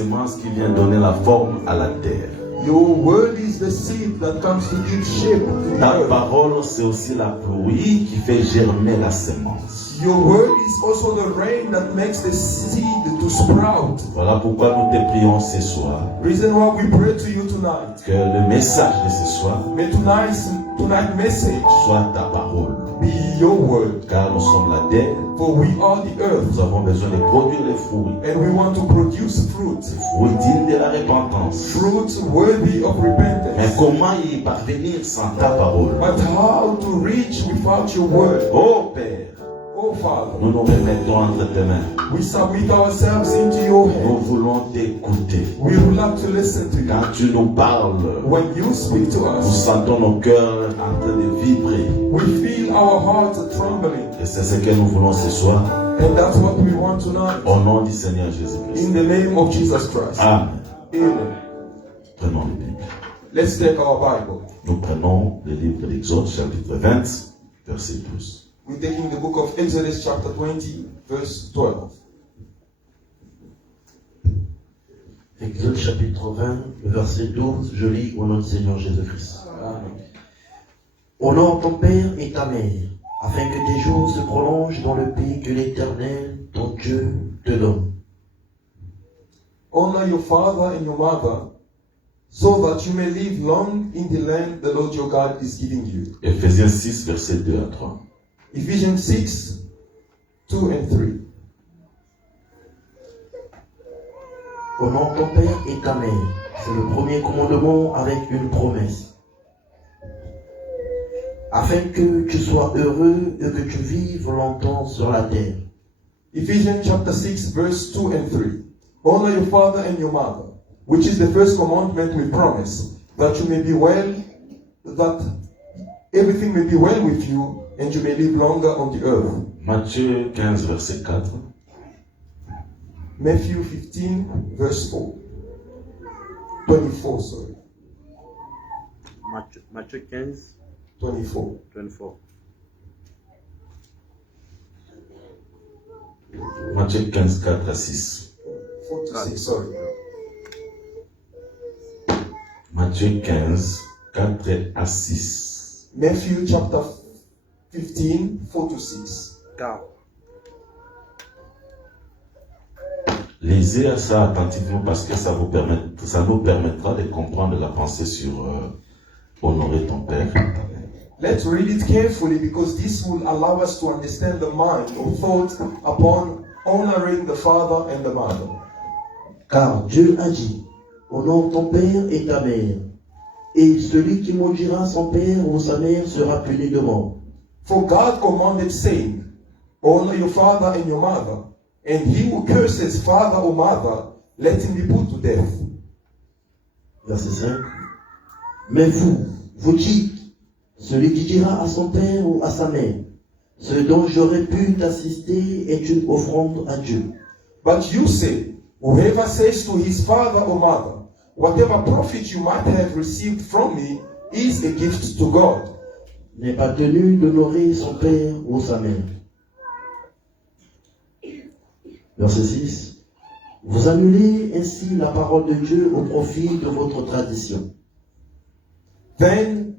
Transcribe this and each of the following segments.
semence qui vient donner la forme à la terre. Your word is the seed that comes to give shape to the Ta earth. parole, c'est aussi la pluie qui fait germer la semence. Your word is also the rain that makes the seed to sprout. Voilà pourquoi nous te prions ce soir. Reason why we pray to you tonight. Que le message de ce soir May tonight's message soit ta parole. be your word. Car nous sommes la terre, For we are the earth nous avons besoin de produire les fruits. and we want to produce fruit. Fruits dignes de la repentance. Fruit worthy of Mais repentance. comment y parvenir sans ta parole? But how to reach without your word? Oh Père, Oh Father, nous nous remettons entre tes mains. we submit ourselves into your Nous hands. voulons t'écouter. We would love to listen to you. Quand tu nous parles, When you speak to nous us, sentons nos cœurs en train de vibrer. we feel our hearts trembling. Et c'est ce que nous voulons ce soir. And that's what we want tonight. Au nom du Seigneur Jésus-Christ. In the name of Jesus Christ. Amen. Amen. Prenons le Bible. Let's take our Bible. Nous prenons le livre d'Exode, chapitre 20, verset 12. We're taking the book of Exodus chapter 20, verse 12. Exode chapitre 20, le verset 12, je lis au nom du Seigneur Jésus-Christ. Amen. Honore ton père et ta mère, afin que tes jours se prolongent dans le pays que l'Éternel, ton Dieu, te donne. Honor your father and your mother, so that you may live long in the land the Lord your God is giving you. Éphésiens 6, verset 2 à 3. Ephesians 6, 2 and 3. Honore ton père et ta mère. C'est le premier commandement avec une promesse. Afin que tu sois heureux et que tu vives longtemps sur la terre. Ephesians chapter 6, verse 2 and 3. Honor your father and your mother, which is the first commandment with promise, that you may be well, that everything may be well with you, and you may live longer on the earth. Matthieu 15, verset 4. Matthew 15, verse 4. 24, sorry. Matthieu 15, 24. 24. Matthieu 15, 4 à 6. 4 to 6, sorry. Matthieu 15, 4 à 6. Matthew chapter 15, 4 to 6. Car Lisez ça attentivement parce que ça nous permettra de comprendre la pensée sur honorer ton père et ta mère. Let's read it carefully because this will allow us to understand the mind or thought upon honoring the father and the mother. Car Dieu a dit, honore ton père et ta mère, et celui qui maudira son père ou sa mère sera puni de mort. For God commanded, saying, honor your father and your mother, and he who curses father or mother, let him be put to death. Verset 5. Mais vous dites, celui qui dira à son père ou à sa mère, ce dont j'aurais pu t'assister est une offrande à Dieu. But you say, whoever says to his father or mother, whatever profit you might have received from me is a gift to God. N'est pas tenu d'honorer son père ou sa mère. Verset 6. Vous annulez ainsi la parole de Dieu au profit de votre tradition. Then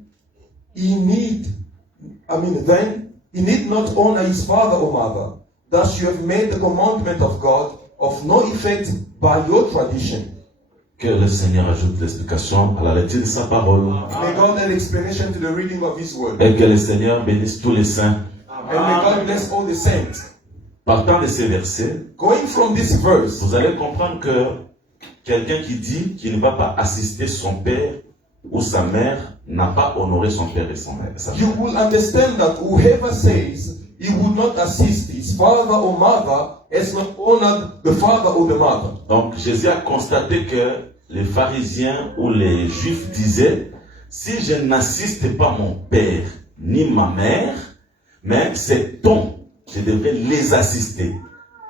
he need not honor his father or mother. Thus you have made the commandment of God of no effect by your tradition. Que le Seigneur ajoute l'explication à la lecture de sa parole. May God add explanation to the reading of his word. Et que le Seigneur bénisse tous les saints. And may God bless all the saints. Partant de ces versets, Going from this verse, vous allez comprendre que quelqu'un qui dit qu'il ne va pas assister son père ou sa mère n'a pas honoré son père et sa mère. you will understand that whoever says he would not assist his father or mother has not honored the father or the mother. Donc Jésus a constaté que les pharisiens ou les juifs disaient, si je n'assiste pas mon père ni ma mère, mais c'est ton, je devrais les assister.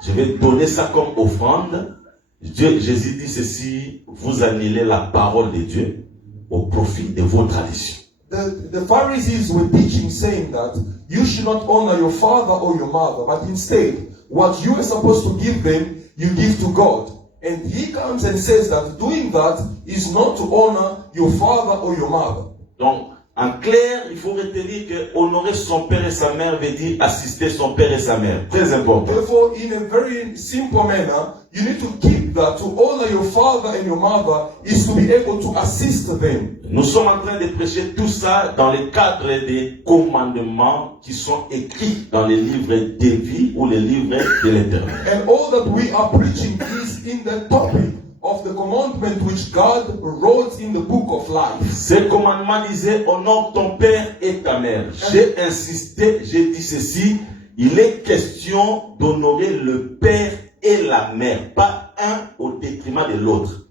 Je vais donner ça comme offrande. Jésus dit ceci, vous annulez la parole de Dieu au profit de vos traditions. The Pharisees were teaching, saying that you should not honor your father or your mother, but instead, what you are supposed to give them, you give to God. And he comes and says that doing that is not to honor your father or your mother. Donc, en clair, il faut retenir que honorer son père et sa mère veut dire assister son père et sa mère. Très important. Therefore, in a very simple manner, you need to keep that to honor your father and your mother is to be able to assist them. Nous sommes en train de prêcher tout ça dans le cadre des commandements qui sont écrits dans les livres de vie ou les livres de l'Éternel. And all that we are preaching is in the topic of the commandment which God wrote in the book of life. Ce commandement disait honore ton père et ta mère. J'ai insisté, j'ai dit ceci, il est question d'honorer le père et la mère, pas un au détriment de l'autre.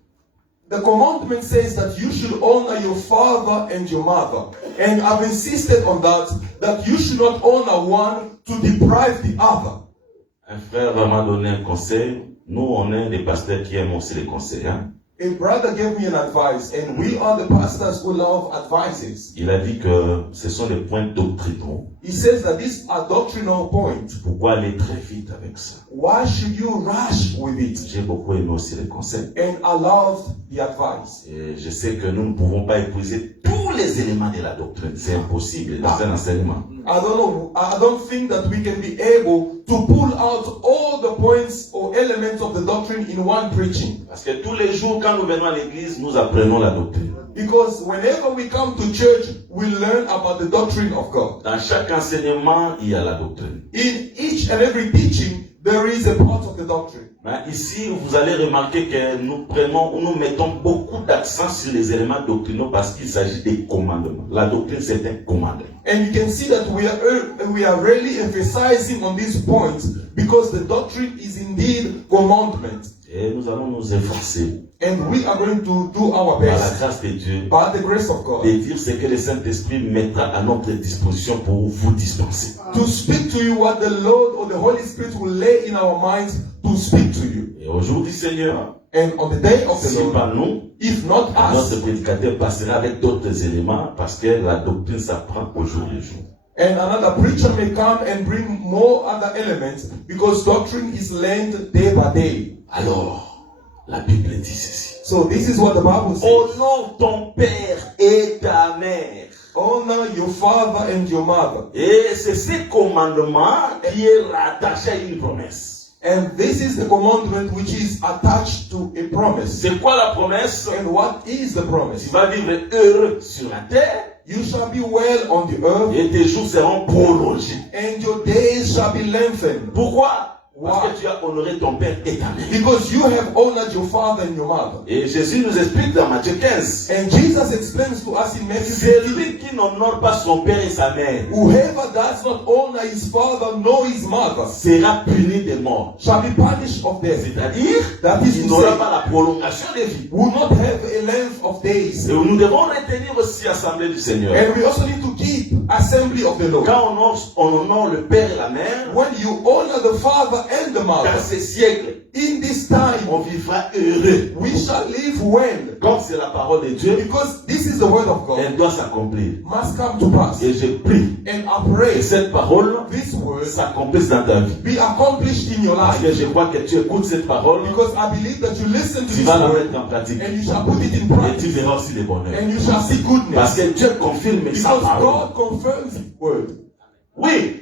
The commandment says that you should honor your father and your mother. And I've insisted on that you should not honor one to deprive the other. Un frère m'a donné un conseil. Nous, on est des pasteurs qui aiment aussi les conseils. Hein? A brother gave me an advice, and we are the pastors who love advices. Il a dit que ce sont des points doctrinaux. He says that these are doctrinal points. Pourquoi aller très vite avec ça? Why should you rush with it? J'ai beaucoup aimé aussi les conseils. And I loved the advice. Et je sais que nous ne pouvons pas épuiser tous les éléments de la doctrine. C'est impossible dans un enseignement. I don't think that we can be able to pull out all the points or elements of the doctrine in one preaching. Parce que tous les jours, quand nous venons à l'église, nous apprenons la doctrine. Because whenever we come to church, we learn about the doctrine of God. Dans chaque enseignement, il y a la doctrine. In each and every teaching, there is a part of the doctrine. Mais ici, vous allez remarquer que nous mettons beaucoup d'accent sur les éléments doctrinaux parce qu'il s'agit des commandements. La doctrine, c'est un commandement. And you can see that we are really emphasizing on these points because the doctrine is indeed commandment. Et nous allons nous efforcer, And we are going to do our par la best, grâce de Dieu, by the grace of God, de dire ce que le Saint-Esprit mettra à notre disposition pour vous dispenser. to speak to you what the Lord or the Holy Spirit will lay in our minds to speak to you. Et aujourd'hui, Seigneur, And on the day of the si Lord, pas nous, if not us, notre prédicateur passera avec d'autres éléments parce que la doctrine s'apprend au jour le jour. and another preacher may come and bring more other elements because doctrine is learned day by day. Alors, la Bible dit ceci. So this is what the Bible says. Honore ton père et ta mère. Honor your father and your mother. Et c'est ce commandement qui est rattaché à une promesse. And this is the commandment which is attached to a promise. C'est quoi la promesse? And what is the Tu promise? vas vivre heureux sur la terre You shall be well on the earth, et tes jours seront prolongés. and your days shall be lengthened. Pourquoi? Parce Why? que tu as honoré ton père et ta mère. Because you have honored your father and your mother. Et Jésus nous explique dans Matthieu 15. And Jesus explains to us in Matthew 15, Celui qui n'honore pas son père et sa mère whoever does not honor his father nor his mother sera puni de mort. shall be punished of death. C'est-à-dire, That is il to n'aura say, pas la prolongation de vie. will not have a length of days. Et nous devons retenir aussi l'Assemblée du Seigneur. And we also need to keep assembly of the Lord. Quand on honore le père et la mère, When you honor the father and the dans mother, ces siècles, in this time, on vivra heureux. we shall live well. Comme c'est la parole de Dieu, Because this is the word of God. elle doit s'accomplir. Must come to pass. Et je prie And I que pray cette parole this word s'accomplisse dans ta vie. be accomplished in your Parce life. que je crois que tu écoutes cette parole, Because I believe that you listen to tu this vas la word mettre en pratique. and you shall put it in Et tu practice. verras aussi le bonheur. And you shall see Parce goodness. que Dieu confirme sa Because parole. God confirms his word. Oui,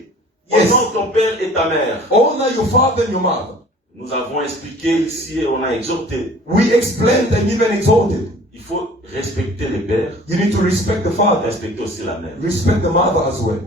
Yes. honore ton père et ta mère. Honor your father and your mother. Nous avons expliqué ici et on a exhorté. We explained and even exalted. Il faut respecter le père, You need to respect the father. respecter aussi la mère. Respect the mother as well.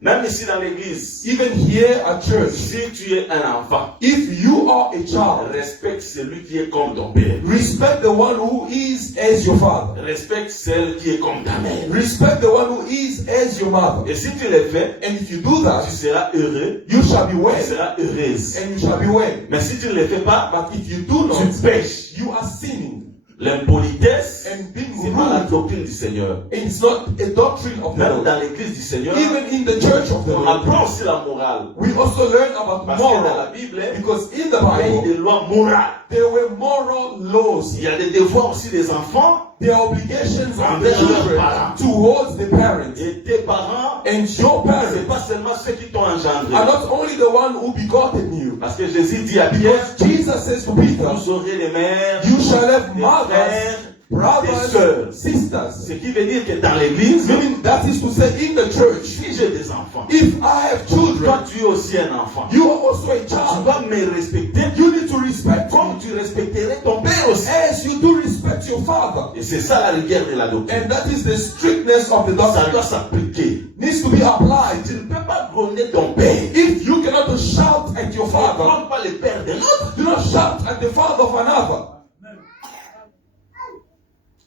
Même ici dans l'église, Even here at church, si tu es un enfant, if you are a child, respecte celui qui est comme ton père. respect the one who is as your father. Respecte celle qui est comme ta mère. Respect the one who is as your mother. Et si tu le fais, And if you do that, tu seras heureux, you shall be tu well. seras heureuse. And you shall be well. Mais si tu ne le fais pas, But if you do tu not, pêches. you are sinning. L'impolitesse, And being c'est pas la rude. doctrine du Seigneur. And it's not a doctrine of the Même Lord. dans l'église du Seigneur, Even in the church of the on Lord, apprend aussi la morale. we also learn about Parce que dans la moral. Bible, Because in the il y a Bible, des lois morales. there were moral laws. Il y a des devoirs aussi des enfants the obligations of the envers leurs children parents. towards the parents. Et tes parents, And your c'est parents pas seulement ceux qui t'ont engendré. are not only the one who begotten you. Parce que Jésus dit à Pierre, Because Jesus says to Peter, vous aurez des mères, you shall have des mothers, frères, des sœurs. brothers, sisters. Ce qui veut dire que dans l'église, Meaning that is to say in the church, si j'ai des enfants, if I have toi children, tu es aussi un enfant. you are also a Tu child. dois me respecter You need to respect comme me tu respecterais ton père aussi. as you do respect your father. Et c'est ça la rigueur de la doctrine. And that is the strictness of the Ça doctrine. doit s'appliquer. Needs to be applied. Tu ne peux pas gronder ton père. If you cannot shout at your Ne father, gronde pas le père de l'autre. do not shout at the father of another.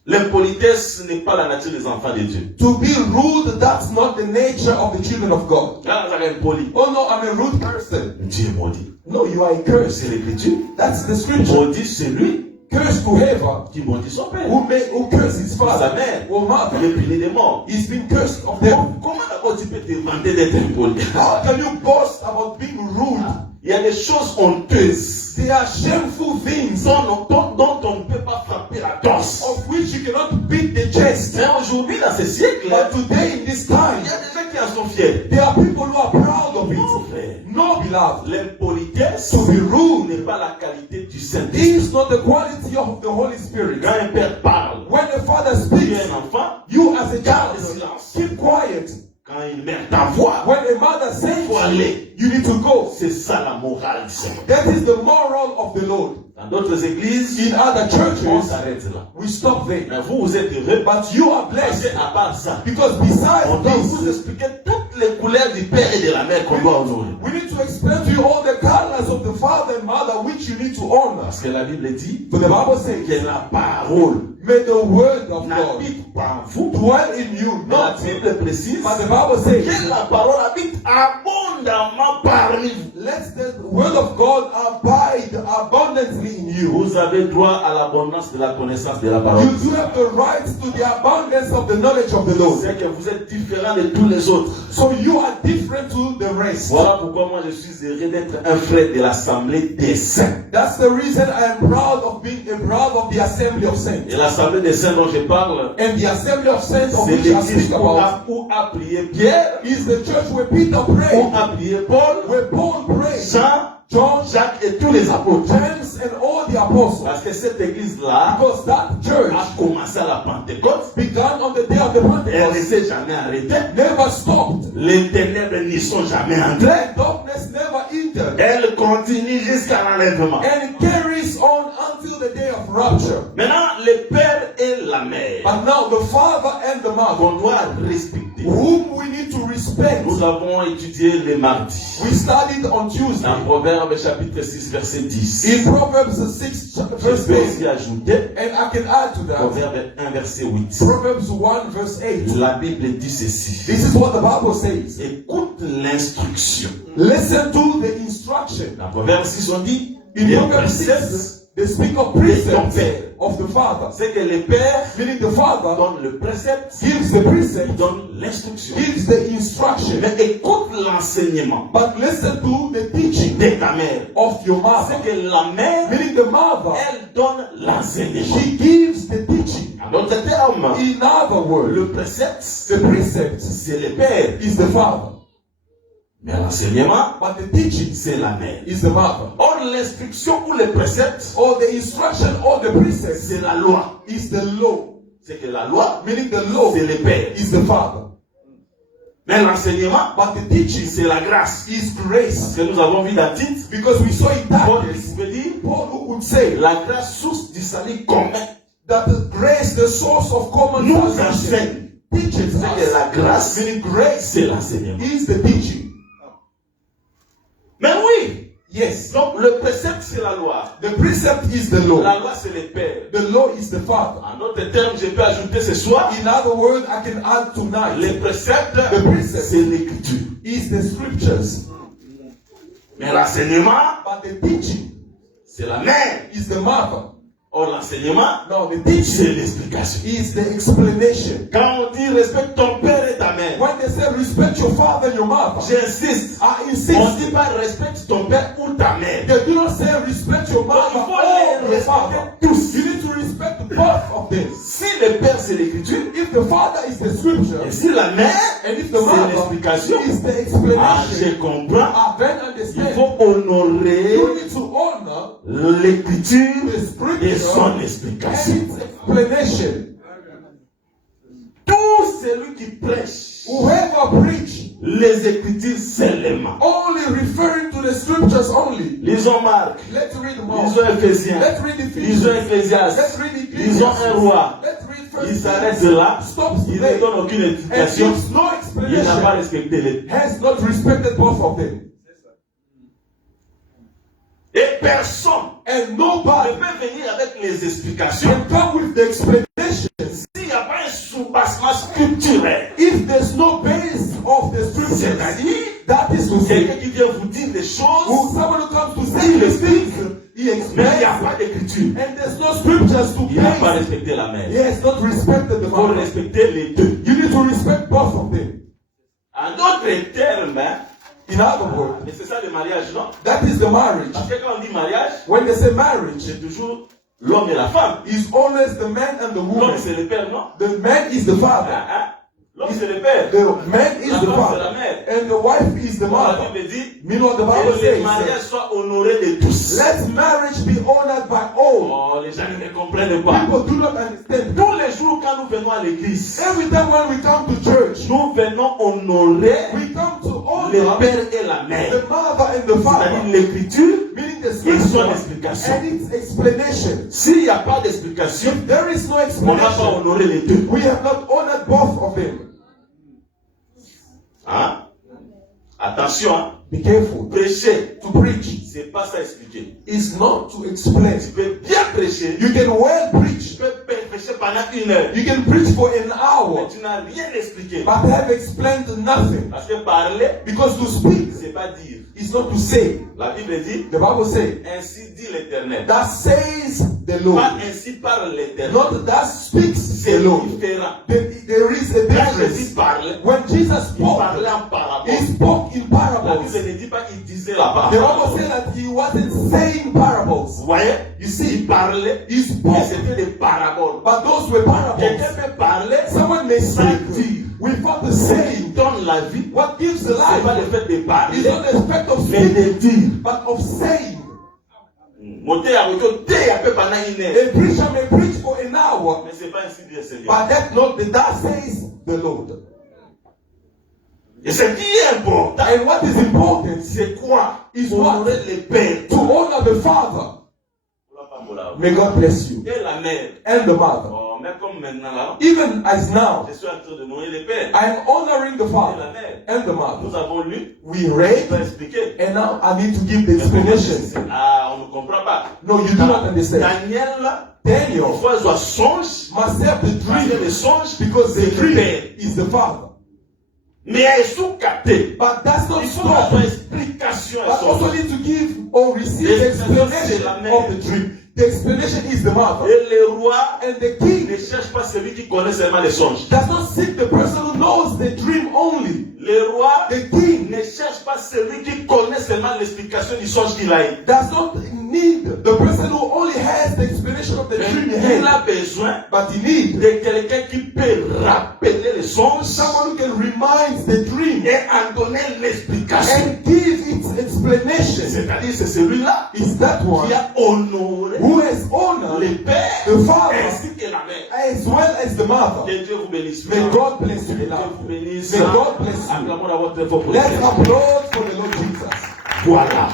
L'impolitesse n'est pas la nature des enfants de Dieu. To be rude, that's not the nature of the children of God. Là, vous êtes impoli. Oh no, I'm a rude person. Dieu est maudit. No, you are a curse. C'est l'écriture. That's the scripture. Maudit celui Curse whoever qui maudit son père. who curse his Sa father mère. or Il mother. est puni des morts. He's been cursed of them. Comment d'abord tu peux te vanter d'être impoli? How can you boast about being rude? Il y a des choses honteuses They are shameful things dont on ne peut pas frapper la torse. of which you cannot beat the chest. Mais aujourd'hui, dans ce siècle, But today, in this time, il y a des gens qui en sont fiers. there are people who are proud of Non, it. frère. No, beloved. L'impolitesse To be rude n'est pas la qualité du Saint-Esprit. is not the quality of the Holy Spirit. Quand un père parle, When the Father tu speaks, es un enfant, you as a garde le child, silence. keep quiet. Quand une mère t'envoie, When a mother says, faut aller. you need to go. C'est ça la morale du Seigneur. That is the moral of the Lord. Dans d'autres églises, In other on churches, s'arrête là. we stop there. Mais vous, vous êtes heureux But you are parce blessed qu'à part ça, because besides on doit vous this, expliquer toutes les couleurs du père et de la mère qu'on doit honorer. we need to explain to you all the colors of the father and mother which you need to honor. Parce que la Bible dit But the Bible says, que la parole may the word of God n'habite pas en vous. dwell in you. Mais la Not, Bible précise but the Bible says, que la parole habite abondamment parmi vous. let the word of God abide abundantly in you. Vous avez droit à l'abondance de la connaissance de la parole. You do have the right to the abundance of the knowledge of the Lord. C'est que vous êtes différent de tous les autres. So you are different to the rest. Voilà pourquoi moi je suis heureux d'être un frère de l'Assemblée des saints. That's the reason I am proud of being a proud of the Assembly of Saints. Et l'Assemblée des saints dont je parle, And the Assembly of Saints of c'est which I l'église speak about où a prié Pierre, is the church where Peter où prayed, a prié Paul, where Paul prayed, Jean, John, Jacques et tous les apôtres. James, and all the apostles. Parce que cette église-là Because that church a commencé à la Pentecôte. began on the day of the Elle ne Pentecost, s'est jamais arrêtée. never stopped. Les ténèbres n'y sont jamais entrées. Darkness never entered. Elle continue jusqu'à l'enlèvement. And it carries on until the day of rapture. Maintenant, le père et la mère But now the father and the mother, qu'on doit respecter. whom we need to respect, Nous avons étudié le mardi. we studied on Tuesday. Dans Proverbe chapitre 6 verset 10. In Proverbs 6 Je verse peux 10, aussi ajouter and I can add to that, Proverbe 1 verset 8. Proverbs 1 verse 8. La Bible dit ceci. This is what the Bible says. Écoute l'instruction. Listen to the instruction. Dans Proverbe 6 on dit, In les Proverbs préceptes, 6, they speak of precepts of the father. c'est que le père Meaning the father donne le précepte, gives the il precept, donne l'instruction. gives the instruction. Mais écoute l'enseignement But listen to the teaching de ta mère. of your mother. C'est que la mère, Meaning the mother, elle donne l'enseignement. she gives the teaching. En d'autres termes, In other words, le précepte, the precept c'est le père. is the father. Mais l'enseignement, But the teaching c'est la mère. is the mother. Or l'instruction ou le précepte, Or the instruction or the precept c'est la loi. is the law. C'est que la loi, Meaning the law c'est le père. is the father. Mais l'enseignement, But the teaching c'est la grâce. is grace. Ce que nous avons vu dans Tite, Because we saw in Paul darkness, pouvait dire, Paul who would say la grâce source du salut commun, that the grace, the source of common nous salvation, enseigne. teaches C'est que us. la grâce, Meaning grace c'est l'enseignement. is the teaching. Mais oui, Yes. donc le précepte c'est la loi. The precept is the law. La loi c'est le père. The law is the father. En d'autres termes, je peux ajouter ce soir, In other words, I can add tonight, les préceptes, the precept c'est l'écriture. is the scriptures. Mais l'enseignement, But the teaching c'est la mère. is the mother. Or l'enseignement, Now the c'est teaching l'explication. is the explanation. Quand on dit respecte ton père et ta mère, When they say respect your father and your mother, j'insiste. I On ne insist. dit pas respecte ton père ou ta mère. They do not say respect your Donc, mother il faut or les and the father. tous. You need to respect both of them. Si le père c'est l'écriture, If the father is the scripture, et si la mère and if the c'est mother l'explication, is the je explanation, comprends. then Il understand. faut honorer You need to honor l'écriture the et scripture son and explication. its explanation. Tout celui qui prêche Whoever preach les écritures seulement. only referring to the scriptures only. Lisons Marc, Let's read more. lisons Éphésiens, Let's read lisons Ephesians. Ecclésias, Let's read lisons un roi. Let's read First Il s'arrête Kings. de là, Stops il ne there donne aucune and explication, gives no il n'a pas explanation. respecté les. Has not respected both of them. Et personne And ne nobody peut venir avec les explications can come with the explanations s'il n'y a pas un soubassement scripturel. if there's no base of the scriptures. C'est-à-dire, That is to say, quelqu'un qui vient vous dire des choses, someone who comes to say the things, he mais il explains, n'y a pas d'écriture. and there's no scriptures to Il n'a pas base. respecté la mère. He has not respected the Il faut mother. respecter les deux. You need to respect both of them. En d'autres termes, hein, In other words, mais c'est ça le mariage, non? that is the marriage. Parce que quand on dit mariage, When they say marriage, c'est toujours l'homme et la femme. it's always the man and the L'homme woman. c'est le père, non? The man is the father. Hein, hein? L'homme c'est le père. The man is La the femme c'est father. la mère. And the wife is the La mother. Bible dit Meanwhile, the que Bible le says, mariage soit honoré de tous. let marriage be honored by all. Oh, les gens ne comprennent pas. People do not understand. Tous les jours quand nous venons à l'église, Every time when we come to church, nous venons honorer we come to le honor père et la mère. the mother and the father, C'est-à-dire l'écriture meaning the et son scripture explication. and its explanation. S'il n'y a pas d'explication, If there is no on n'a pas explanation, honoré les deux. we have not honored both of them. Hein? Attention, hein? Be careful. Prêcher, To preach c'est pas ça expliquer. is not to explain. Tu peux bien prêcher, You can well preach. tu peux prêcher pendant 1 heure, You can preach for an mais hour, tu n'as rien expliqué. but have explained nothing. Parce que parler, Because to speak c'est pas dire. is not to say. La Bible dit, The Bible says, ainsi dit l'Éternel. that says the Pas Lord. ainsi parle l'Éternel. Not that speaks C'est the Lord. différent. There is a Quand Jésus difference. parlait, When Jesus il spoke, parlait en parabole. he spoke in La parables. Bible ne dit pas il disait la The Bible parole. says that he wasn't saying parables. Vous voyez? You see, Il parlait, he mais spoke, c'était des paraboles. but those were parables. Quelqu'un peut parler, Someone may sans speak dire. without the Ce qui saying. donne la vie, What gives the c'est pas le life fait de is parler, not the effect of mais speaking, de dire. but of saying. Monter à moto, t'es un peu pendant 1 heure. A preacher may preach for an hour, Mais c'est pas ainsi dit le Seigneur. but that's not that says the Lord. Et ce qui est important, And what is important c'est quoi? is Honorer what? les pères. To honor the father. May God bless you. Et la mère. And the mother. Oh, mais comme maintenant là, Even as now, je suis en train de noyer les pères. I'm honoring the Et la father mère. and the mother. Nous avons lu, We je read, vais expliquer. and now I need to give the Mais comment explanation. c'est- Ah, on ne comprend pas. No, you do not understand. Daniel, Daniel parfois, il songe, must have the parce que le dream songe, because the c'est le dream père. is the father. Mais elle est sous-captée. But that's not Il faut avoir stop. explication à But son also need to give or receive the explanation of the dream. The explanation is the mother. Et le roi And the king ne cherche pas celui qui connaît seulement les songes. does not seek the person who knows the dream only. Le roi The king ne cherche pas celui qui connaît seulement l'explication du songe qu'il a eu. does not need the person who only has the explanation of the dream he Il had. a besoin But he needs de quelqu'un qui peut rappeler les songes someone who can remind the dream et en donner l'explication. and give its explanation. C'est-à-dire, c'est celui-là Is that one qui a honoré who has honored les pères the father ainsi que la mère. as well as the mother. Que Dieu vous bénisse. May God bless you, Que Dieu beloved. vous bénisse. May God bless you. Acclamons la votre fort pour Let's Dieu. applaud for the Lord Jesus. Voilà.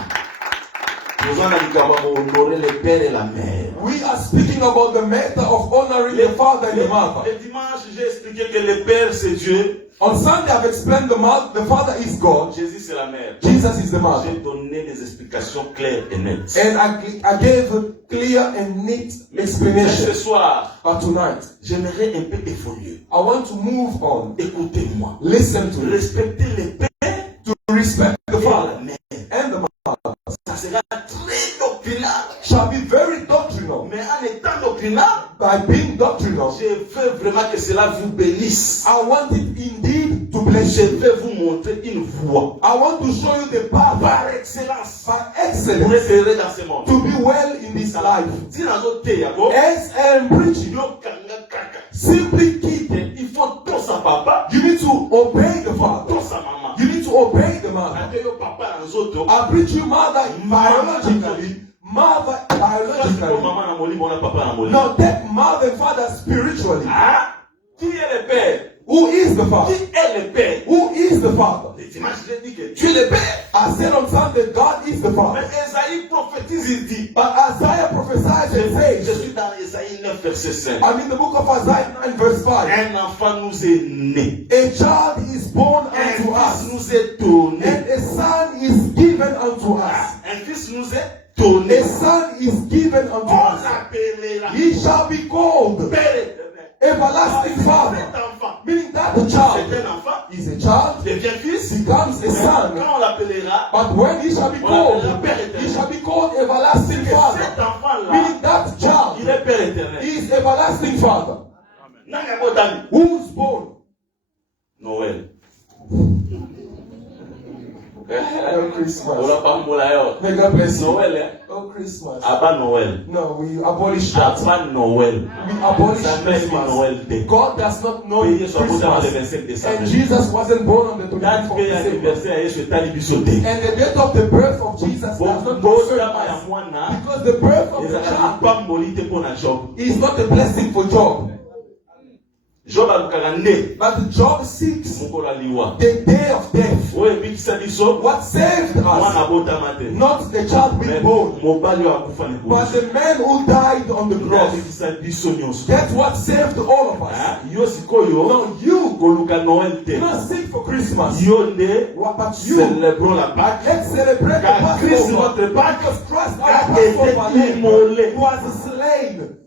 Nous en avons honoré les pères et la mère. We are speaking about the matter of honoring the father and the mother. Le dimanche, j'ai expliqué que le père c'est Dieu. On Sunday, I've explained the father is God. Jésus c'est la mère. Jesus is the mother. J'ai donné des explications claires et nettes. And I gave a clear and neat Mais ce explanation. soir, But tonight, j'aimerais un peu évoluer. I want to move on. Écoutez-moi. Listen to me. Respecter les pères To respect the et father la mère. and the mother Ça sera très doctrinal. shall be very doctrinal. Mais en étant doctrinal, By being doctrinal, je veux vraiment que cela vous bénisse. I want it indeed to bless Je you. vais vous montrer une voie I want to show you the path par excellence by pour excellence espérer dans ce monde. to be well in this life. Si dans notre thé, yako, As I am preaching, yo kanga kaka. simply keep it. Il faut tout sa papa, You need to obey the father. tout sa maman. You need to obey the mother. Ate yo papa na zoto. I preach you mother biologically, mother Parce que biologically. maman na molimo, on a papa na molimo. Now take mother and father spiritually. Ah, qui est le père? Who is the father? Qui est le père? Who is the father? Le dimanche, j'ai dit que tu es le père. I said on Sunday, God is the Mais father. Esaïe prophétise, il dit. But Isaiah prophesies and Je says, suis dans Esaïe 9, verset 5. I'm in the book of Isaiah 9 verse 5. Un enfant nous est né. A child is born Un unto fils us, nous est donné. and a son is given unto us. Un fils nous est donné. A son is given unto On us. l'appellera He shall be called Père éternel. Everlasting Father. Cet enfant, Meaning that the c'est child un enfant, is a child, devient fils. becomes a son. Quand on l'appellera, But when he shall be called, he shall be called everlasting cet Father. enfant-là, Meaning that il child est Père éternel. is everlasting Father. Nanga botani. Who's born? Noël. Oh, Christmas. Ola pambola yo. May God bless you. Noël, hein? Oh, Christmas. Aba Noël. No, we abolish that. Aba Noël. We abolish Ça fait Christmas. Noël dé. God does not know Payé soit pour dans le Christmas. 25 décembre. And Jesus wasn't born on the Date 24th que of December. l'anniversaire est sur ta libisoté. And the date of the birth of Jesus does not concern us. Because the birth of the child Pas molité pour un job. is not a blessing for Job. Job alukaka nde. But Job seeks Mokolo aliwa. the day of death. Oyo ebikisa biso. What saved Mwana us, botama te. not the child being born, Mobali oyo akufa na but ekolo. the man who died on the cross. Ebikisa biso nyonso. That's what saved all of us. Ah, yo sikoyo. Now you Koluka Noël te. do not seek for Christmas. Yo nde. What but you? Célébrons la Pâque. Let's celebrate the Car Christ Passover. notre Pâque Because Christ a our été Passover immolé. was slain.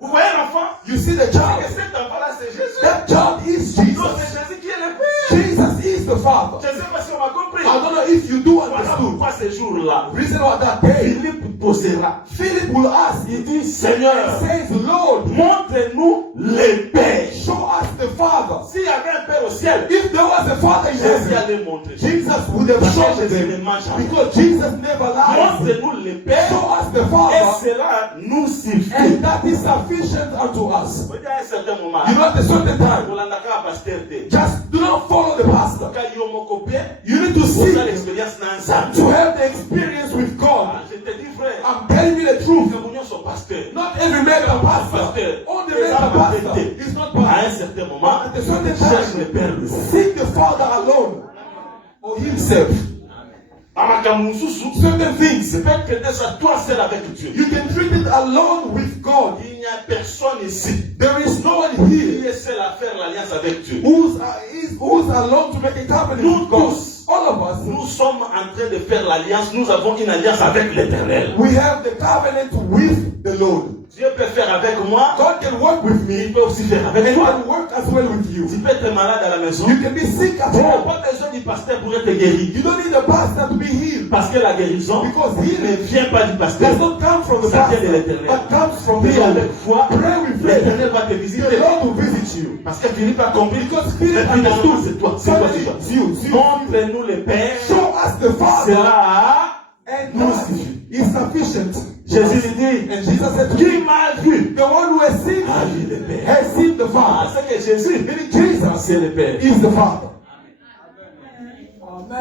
Vous voyez l'enfant? You see the Et child? cet enfant-là, c'est Jésus. That child is Donc Jesus. c'est Jésus qui est le Père. Jesus is the Father. Je ne sais pas si on m'a compris. I don't know if you do Voilà understand. pourquoi ce jour-là, Reason why that day, Philippe posera. Philip will ask, Il dit, Seigneur, says, Lord, montre-nous les pères. show us the Father. S'il y avait un Père au ciel, If there was a Father in Jésus heaven, allait montrer. Jesus would have Parce shown que Jésus ne them. ment jamais. Because Jesus never lies. Montre-nous les pères Show us the et Father, cela nous suffit. and that is sufficient unto us. Vous voyez, à un certain moment, You know, at a certain time, Olandaka pasteur te. just do not follow the pastor. Quand yo moko bien, You need to vous seek avez l'expérience dans un to have the experience with God. Je te dis, frère, I'm telling you the truth. que vous sont pasteur. Not every man a pastor. All the men a pastor is not À un pastor. certain But moment, at a certain cherche le time, Père lui. seek the Father alone or himself. Amakamou Soussou, Certain things, peut-être que dès ça, toi seul avec Dieu. you can treat it alone with God. Il n'y a personne ici There is no one qui here est seul à faire l'alliance avec Dieu. who's alone to make a covenant Nous with God. tous, All of us, nous sommes en train de faire l'alliance. Nous avons une alliance avec l'Éternel. we have the covenant with the Lord. Dieu peut faire avec moi. God can work with me Il peut aussi faire avec and toi. can work as well with you. Tu peux être malade à la maison. You can be sick at Tu n'as home. pas besoin du pasteur pour être guéri. You don't need a pastor to be healed Parce que la guérison because ne healing vient pas du pasteur. does not come from the Ça vient de pastor, l'Éternel. but comes from the Mais Lord. avec foi, Pray with faith. l'Éternel va te The visiter. Lord will visit you. Parce que Philippe a compris. Because Philip Mais finalement, understood. c'est toi. C'est toi, Suddenly, c'est toi. it's you. Montre-nous les pères. Show us the Father, Cela and nous that suffit. is sufficient. Jésus lui dit, And Jesus said to qui him, m'a vu the one who has seen a vu me le Père. has seen the Ah, Father. c'est que Jésus, Meaning Jesus c'est le Père. is the Father.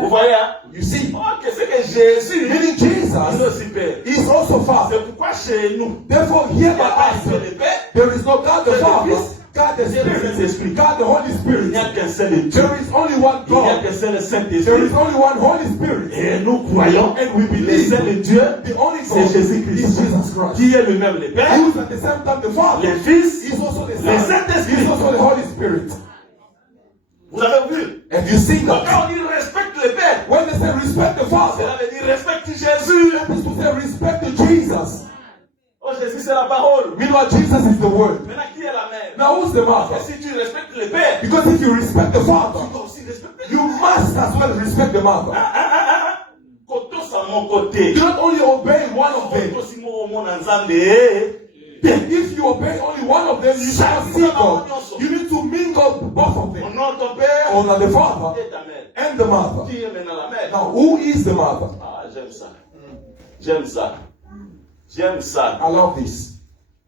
Vous voyez, hein? You see, Ok, c'est que Jésus, meaning il est Jesus aussi Père. is also Father. C'est pourquoi chez nous, Therefore, il n'y here a pas by que us, le Père, there is no God the Dieu le Father, Fils, God the Dieu le Spirit, Saint-Esprit. God the Holy Il Spirit. n'y a qu'un seul Dieu. There is only one Il n'y a God. qu'un seul There Saint-Esprit. is only one Holy Spirit. Et nous croyons, And we le believe seul Dieu, the only c'est God Jésus-Christ. is Jesus Christ. Qui est lui-même le Père, Who is at the same time the Father. le Fils, He is also the le Son. Saint-Esprit. He is also the Holy Spirit. Vous avez vu? And you see Donc that quand on dit respecte le Père, when they say respect the Father, cela veut dire respecte Jésus. that is to say respect the Jesus. Oh, Jésus, c'est la parole. Meanwhile, Jesus is the Word. Maintenant, qui est la mère? Now, who's the mother? Et si tu respectes le Père, Because if you respect the tu Father, dois aussi respecter. you must as well respect the mother. Koto sa mon côté. Do not only obey one of them. Koto si mo mo na nzambe. If you obey only one of them, you shall see God. You need to mingle both of them. Honore ton Père, On a the father et ta mère. and the mother. Qui est maintenant la mère? Now, who is the mother? Ah, j'aime ça. J'aime ça. J'aime ça. I love this.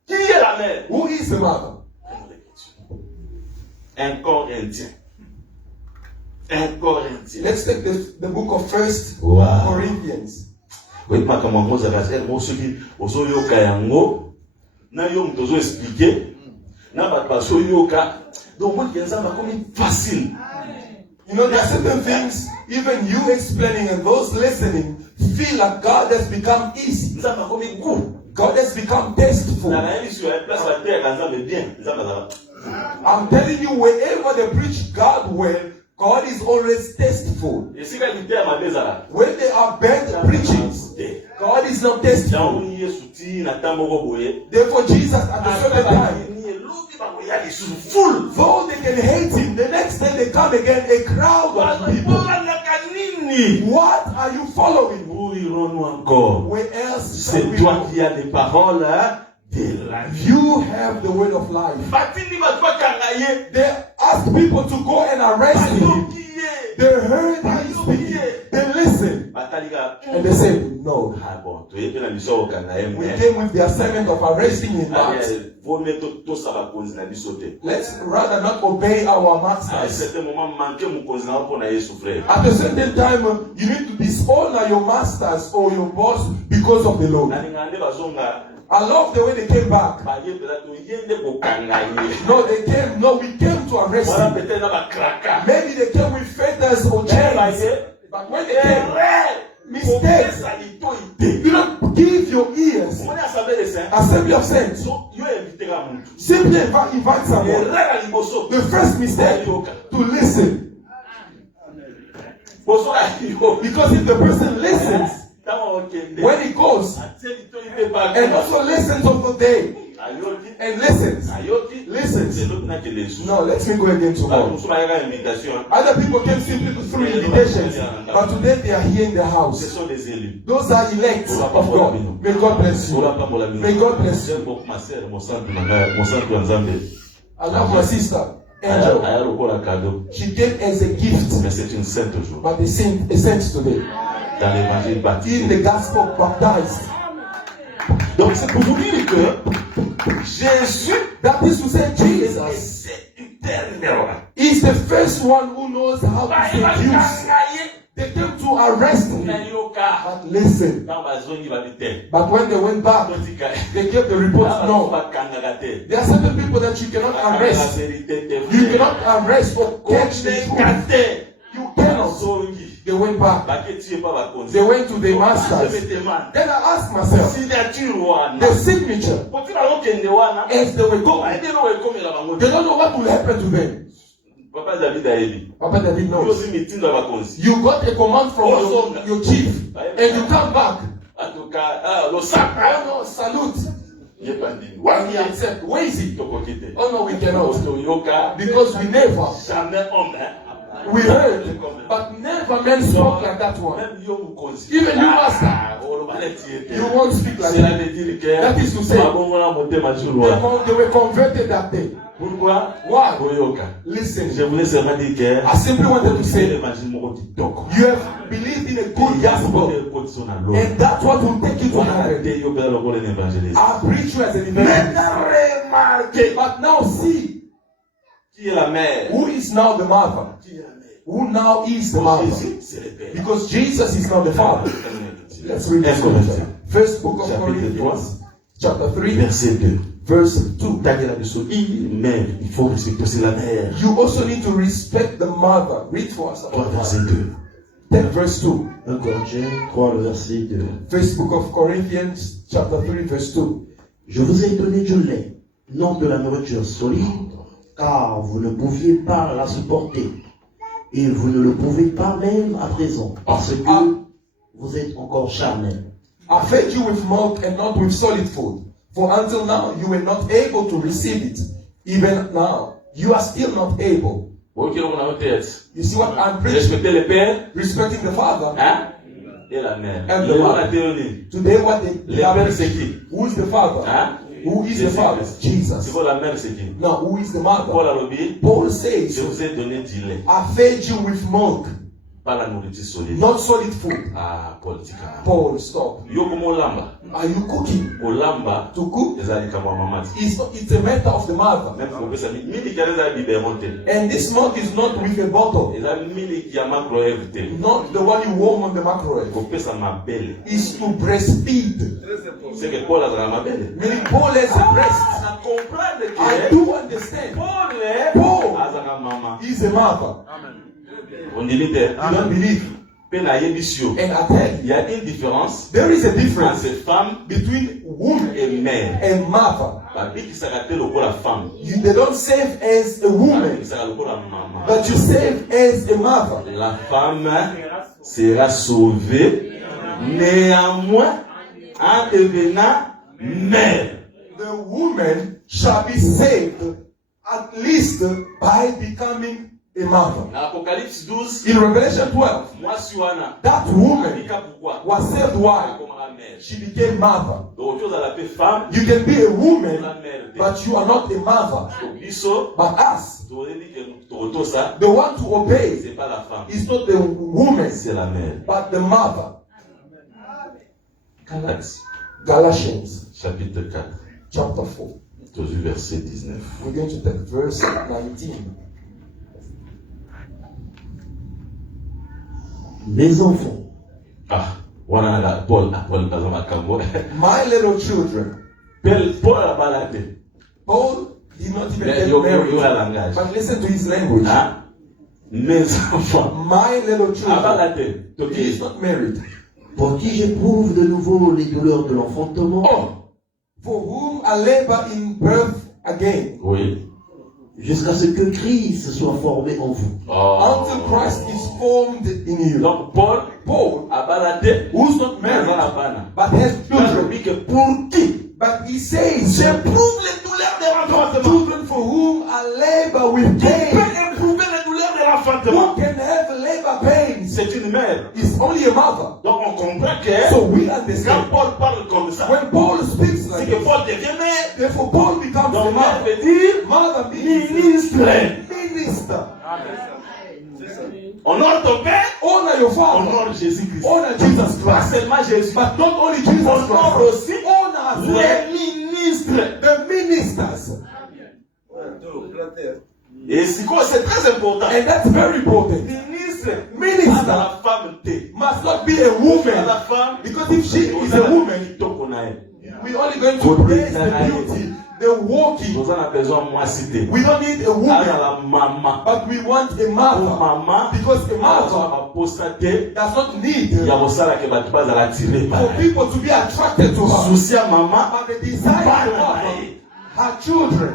Qui est la mère? Who is the mother? 1 Corinthiens. 1 Corinthiens. Let's take the book of First Wow. Corinthians. Oui, makambo yango ozalaka mo soki ozoyoka yango na yo moto ozoexplike na bato bazoyoka donc moi nzambe akomi facile. You know, there are certain things, even you explaining and those listening, feel like God has become easy. Nzambe akomi goût. God has become tasteful. Na nayebi sur la place bateyaka nzambe bien nzambe azala. I'm telling you, wherever they preach God well, God is always tasteful. Esika liteya mabe ezala. When they are bad preaching, God is not tasteful. Yango Yesu ti na ntango moko boye. Therefore, Jesus at a certain time, Elobi bakoya lisusu full. though they can hate him, the next day they come again, a crowd of people. What are you following? Où irons-nous encore? Where else C'est shall we toi go? qui as les paroles de la vie. You have the word of life. Batindi bato bakanga ye. They ask people to go and arrest him. Bayoki ye. They heard how he's speaking. They listened. Batalika. And they said, no. Ah bon, toyebi na biso okanga ye We mais. came with the assignment of arresting him. But Vaut tosala konzi na biso te. let's rather not obey our À un masters. certain moment manquer mokonzi na mpona Yesu frère. At a certain time, you need to dishonor your masters or your boss because of the Lord. Nalinga nde bazonga I love the way they came back. baye pela toye nde kokanga ye. No, we came to arrest Voilà him. peut-être na bakraka. Maybe they came with feathers or chains. But when they came, mistakes, Kopesa litoi te. do not give your ears. Omoni assemblée des saints. Assembly of saints. So yo invitera mutu. Simply invite someone. Erreur ya liboso. The first mistake, to listen. Boso ya yo. Because if the person listens, Ntango okende. when he goes, Atie litoi te ba. and also listens of the day, Ayoki. and listens. Ayoki. Listens. C'est l'autre nakende su. No, let me go again Bato tomorrow. mosusu bayaka invitation. Other people came simply through invitations, but today they are here in the Ce house. sont des élus. Those are elects of God. May God bless you. May God bless you. Ma sœur, mon centre ya Nzambe. I love my sister, Angel. Aya lokola cadeau. She came as a gift, Mais c'est une sainte aujourd'hui. but a saint today. Dans l'évangile In baptisé. the gospel, baptized. Donc c'est pour vous dire que Jésus That is to say, est Jesus séducteur numéro 1. is the first one who knows how to seduce. Baye They came to arrest him, na yoka. but listen. Ntango bazongi babite. But when they went back, Totika. they gave the report, no. Bakangaka te. There are certain people that you cannot arrest. You cannot arrest or catch the truth. You cannot. Zongi. They went back. Baketie pa bakonzi. They went to the masters. Then I asked myself, Signature wana. the signature, Poti bakokende wana. as they were going, Ayede no ekomela bango. they don't know what will happen to them. Papa David ayebi. Papa David Yo knows. si mitindo ya bakonzi. You got a command from your chief, and you come back. Atuka lo sacre. Oh no, salute. Yepandini. When he accept, where is he? Tokoki te. Oh no, we cannot. Toyoka. Because we never, Jamais homme. we heard, but never men spoke like that one. Même yo mukonzi. Even you, master. You won't speak like Cela that. veut dire que That is to say, babongona motema jour wana. They were converted that day. Pourquoi? Why? Boyoka. Listen, Je voulais seulement dire que I simply wanted to c'est say, l'évangile moko kitoko. you have believed in a good gospel, and that's what will take you to heaven. I preach you as an evangelist. But now see, Qui est la mère? who is now the mother? Qui est la mère? Who now is the Pour mother? Jésus, c'est le père. Because Jesus is now the father. Let's read the scripture. First book of Corinthians, chapter 3, Verset 2. verse 2. Daniel Abisso, mère, il faut respecter aussi la mère. You also need to respect the mother. Read for us. 3 verset 2. Take verse 2. 1 Corinthiens 3, le verset 2. First book of Corinthians, chapter 3, verse 2. Je vous ai donné du lait, non de la nourriture solide, car vous ne pouviez pas la supporter. Et vous ne le pouvez pas même à présent, parce que vous êtes encore charnel. I fed you with milk and not with solid food. For until now you were not able to receive it. Even now, you are still not able. You see what I'm preaching? Respecter le père, Respecting the father. hein, et la mère. And the mother. Today Today what Le père c'est qui? who is the father? Hein? Who is the father? C'est Jesus. quoi la mère, c'est qui? Now, who is the Paul mother? a lobby. Paul Je says, vous ai donné du lait, I fed you with milk, pas la nourriture solide. not solid food. Ah, Paul dit quand même. Paul, stop. Yo comme Olamba. Are you cooking? Olamba, To cook? les alliés comme maman. It's a matter of the mother. Même pour que ça mini qui a des biberons. And this milk is not with a bottle. Les amis mini qui a macroève. Not the one you warm on the microwave. Pour que ça m'appelle. It's to breastfeed. C'est que Paul a dans ma belle. Meaning Paul has a breast. Ça comprend I que do understand. Paul est Paul Azara maman. is a mother. On dit que You don't believe. peine à Yébissio. And I tell you, Il y a une différence there is a entre difference femme between woman et mère. and mother. La vie qui s'appelle au la femme. They don't save as a La vie woman, qui s'appelle au la maman. but you save as a mother. La femme sera sauvée néanmoins en devenant mère. The woman shall be saved at least by becoming a mother. Dans Apocalypse 12, In Revelation 12, moi suis Anna. that woman Pourquoi? was saved. Why? Comme la mère. She became mother. Donc, chose à la paix femme, You can be a la woman, mère. but you are not a mother. Donc, biso, But us, tu aurais dit que Toroto ça, the one to obey, c'est pas la femme, is not the woman, c'est la mère. but the mother. Galates, Galatians chapitre 4, chapter 4. verset 19. We're going to take verse 19. Mes enfants, Ah, voilà la Paul, par exemple, à Cambo. My little children, Paul a baladé. Paul did not even Mais get yo married. la langage. But listen to his language. Hein? Mes enfants. My little A children, baladé. he is not married. pour qui j'éprouve de nouveau les douleurs de l'enfantement, Oh, for whom I labor in birth again, Oui. jusqu'à ce que Christ soit formé en vous. Oh. until Christ is formed in you. Donc, Paul Paul, a baladé. who's not Mais dans married, la banane. but has Il children. dit que pour qui? But he says, J'éprouve les douleurs de l'enfantement. children for whom I labor with Qui pain. peut éprouver les douleurs de Who l'enfantement? can have labor pains? C'est une mère. It's only a mother. Donc on comprend que So we quand understand. Paul parle comme ça, When Paul speaks c'est like que this, Paul devient mère. therefore Paul becomes a Donc mère mother. veut dire Mother means ministre. minister. Honore ton père, Honor your father. honore Jésus-Christ. Honor Jesus Pas Christ. seulement Jésus, But not only Jesus honore Christ. aussi Honor as well les ministres. the ministers. Et c'est très important. And that's very important. Ministre, Minister la femme t'est. must not be a La woman. femme, Because if she is a woman, we're only going to praise the beauty, the walking. nous en avons besoin moi citer. We don't need a Ah, woman, la maman. but we want a Pour mother. maman, Because a mother va poster. does not need Il y a for aussi là que va pas à la tirer. people to be attracted to her. Souci à maman, But the desire of her children.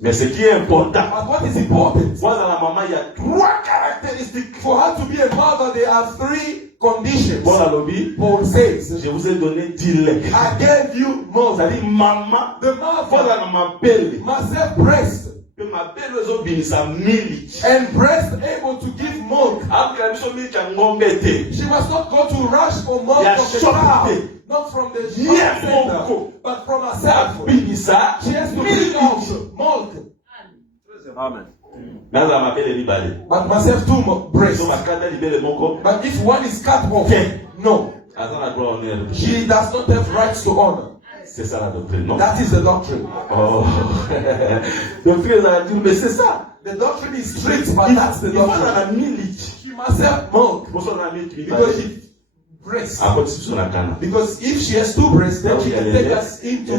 mais ce qui est important, But what is important? moi dans la maman, il y a trois caractéristiques. For her to be a mother, there are three conditions. Bon, à lobby, Paul says, je vous ai donné 10 lait. I gave you mother. C'est-à-dire maman, The voilà mother ma belle. must have breast. Que ma belle oiseau binisa milk. And breast able to give milk. Après, elle se milk à ngombete. She must not go to rush for milk Yeah, from the shop cow, it. not from the Yeah, shop center, milk. but from herself. Binisa, She has to bring out milk, Amen. mais elle ma belle libérée. but must have two breasts. So, ma carte libérée mon corps. But if one is cut off, no, Attends, la gloire en elle. she does not have rights to honor. C'est ça la doctrine, non? That is the doctrine. Oh. Donc, frère, ça va dire, mais c'est ça. The doctrine is strict, but that's the Il faut dans doctrine. la milk. She must have milk Pour ça, on a mis because she breasts. à côté sur la canne. Because if she has two breasts, then she can take us into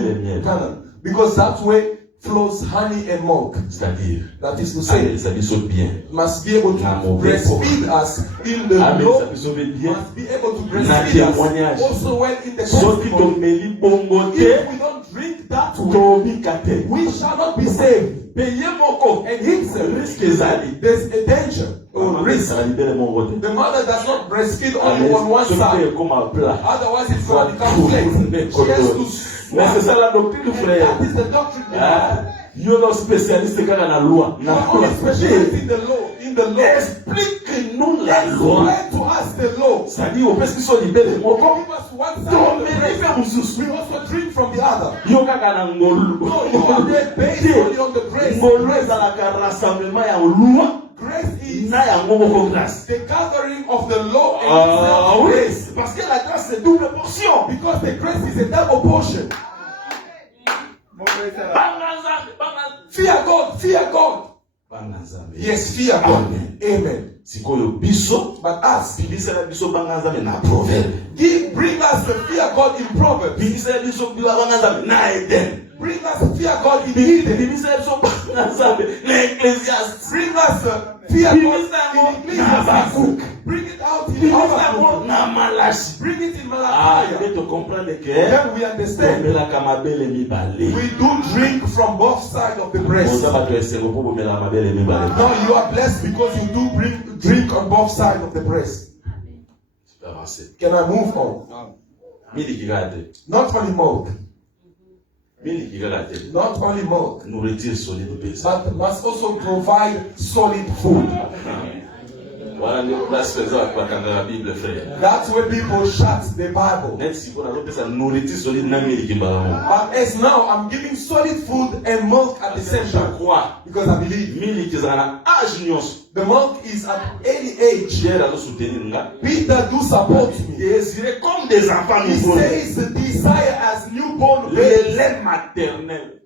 Canaan. Because that way flows honey and milk. C'est-à-dire, That is to say, ça dit sauve bien. must be able to breastfeed us in the Amen, low, ça peut sauver bien. must be able to Na breastfeed us témoignage. also well in the Soki testimony. tomeli bongote, If we don't drink that way, tobikate. we shall not be saved. Paye moko. And himself, Risque ezali. there's a danger or risk. Ça va libérer mon côté. The mother does not breastfeed only on one side. Comme un plat. Otherwise, it's going to become flat. She has to Mais c'est swallow. ça la doctrine, And frère. that is the doctrine. Ah, yo no spécialiste kaka na loi. You are only specialist in the law. In the law. Explique nous la loi. Explain to us the law. C'est-à-dire, au parce qu'ils sont libérés, mon corps, Give us one side donc, of the mais les grace. faits vous souciez. We also drink from the other. Yo kaka na ngolu. No, you are there based only on the grace. Ngolu ezalaka rassemblement ya loi. Grace is Na ya ngomoko grâce. the gathering of the law and Ah oui, grace. parce que la grâce c'est double portion. Because the grace is a double portion. Fear God, fear God. Yes, fear God. Amen. Sikoyo biso, But us, bibisa na biso banganzame na proverbe. bring us the fear God in Proverbs. Bibisa na biso banganzame na Eden. Bring us fear God in Eden. Bibisa na biso banganzame na Ecclesiastes. Bring us fear God in Ecclesiastes. Bring it out in Habakkuk. Na Malachi. Bring it in Ah, Malachi. il faut comprendre que Then we understand. tomela kamabele mibale. We do drink from both sides of the breast. Oza bato esero po bomela mabele mibale. Now you are blessed because you do drink on both sides of the breast. Tu peux avancer. Can I move on? Mili kikate. Not only milk, Mili kikate. not only milk, Nourriture solide pesa. but must also provide solid food. Voilà ndio place pesa kwa kanga la Bible frère. That's where people shut the Bible. Net si kuna pesa nourriture solide na mili kimbala. But as now I'm giving solid food and milk at the same time Quoi? because I believe Mili kizana âge nyonso. the milk is at any age. Pierre azo soutenir nga. Peter do support me. Désiré comme des enfants He nouveau. says desire as newborn Le babes. lait maternel.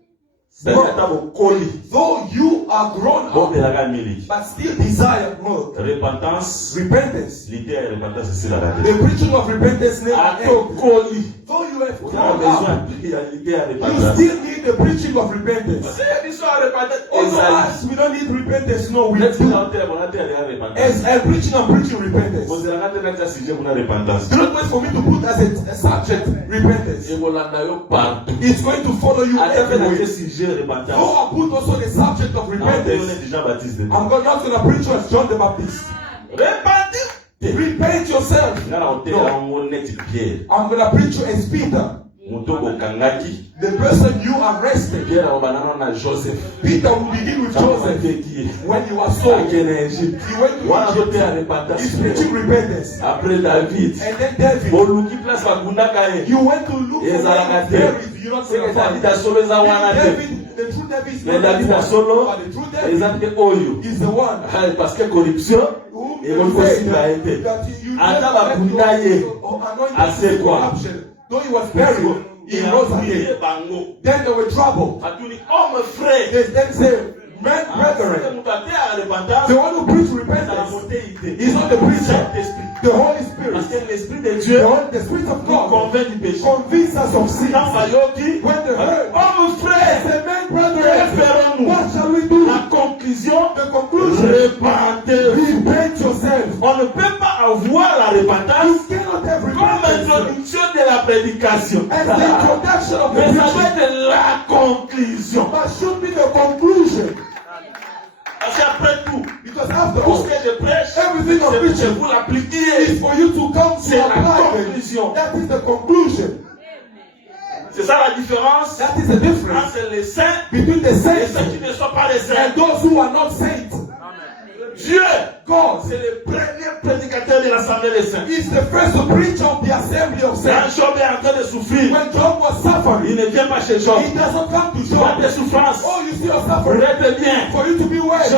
C'est-à-dire au colis. Though you are grown Bon up, de la gamme mili. but still desire milk. Repentance. Repentance. L'idée de repentance c'est la The tête. preaching of repentance never À ends. ton colis. Though you have On a grown besoin up, de l'idée à you repentance. still need the preaching of repentance. Parce qu'il y a des choses à repentance. Also, us, we don't need repentance. No, we Let's do. go out there, on a terre à repentance. As I'm preaching repentance. On se la rate dans sujet pour la repentance. Do not wait for me to put as a subject repentance. Et voilà, d'ailleurs, partout. It's going to follow you À travers everywhere. le sujet repentance. Though I put also the subject of On est repentance, déjà baptisé. I'm not going to preach as John the Baptist. Repentez. Repent yourself. Ngana hotel en honnête Pierre. I'm going to preach you as Peter, Mutoko kangaki. the person you arrested. Pierre au banana na Joseph. Peter will begin with Joseph. When you are sold, Qui est en Égypte. he went to Voilà Egypt. hotel à repentance. He's preaching repentance. Après David. And then David, Boluki place bakunda kae. you went to look for Yes, where I he's got buried. You're not C'est going que to find David a solo za wana te. David, the true David is Mais not David a that solo. one, but the true David Exemple oyo. is the one Parce que corruption. who Et donc aussi va être. Ata bakunda ye. Assez quoi. corruption. Though he was buried, he rose again. Bango. Then they were troubled. Atuni homme frère. They then said, men, brethren, the one who preached repentance is not the preacher, the Holy Parce Spirit. que l'Esprit de Dieu The Spirit of nous God convainc du péché. convinces us of sin. Quand Vayoki, When they heard, homme frère, say, men, brethren, référons-nous. what shall we do? La conclusion, The conclusion, repentez-vous. repent yourself. On ne peut pas avoir la repentance You cannot have comme repentance introduction de la prédication. as the introduction of the Mais ça doit preaching, être la conclusion. but should be the conclusion. Parce qu'après tout, Because after tout ce all, que je prêche, everything I'm c'est preaching pour l'appliquer. is for you to come to C'est la apply it. conclusion. That is the conclusion. C'est ça la différence That is the difference entre les saints between the et saints ceux qui ne sont pas les saints. and those who are not saints. Dieu, God c'est le premier prédicateur de l'Assemblée des saints. is the first preacher of the assembly of Quand saints. Job est en train de souffrir, When Job was il suffering, ne vient pas chez Job. he doesn't come to Tu vois tes Job. souffrances. Oh, you see your Pour suffering. être bien. For you to be well.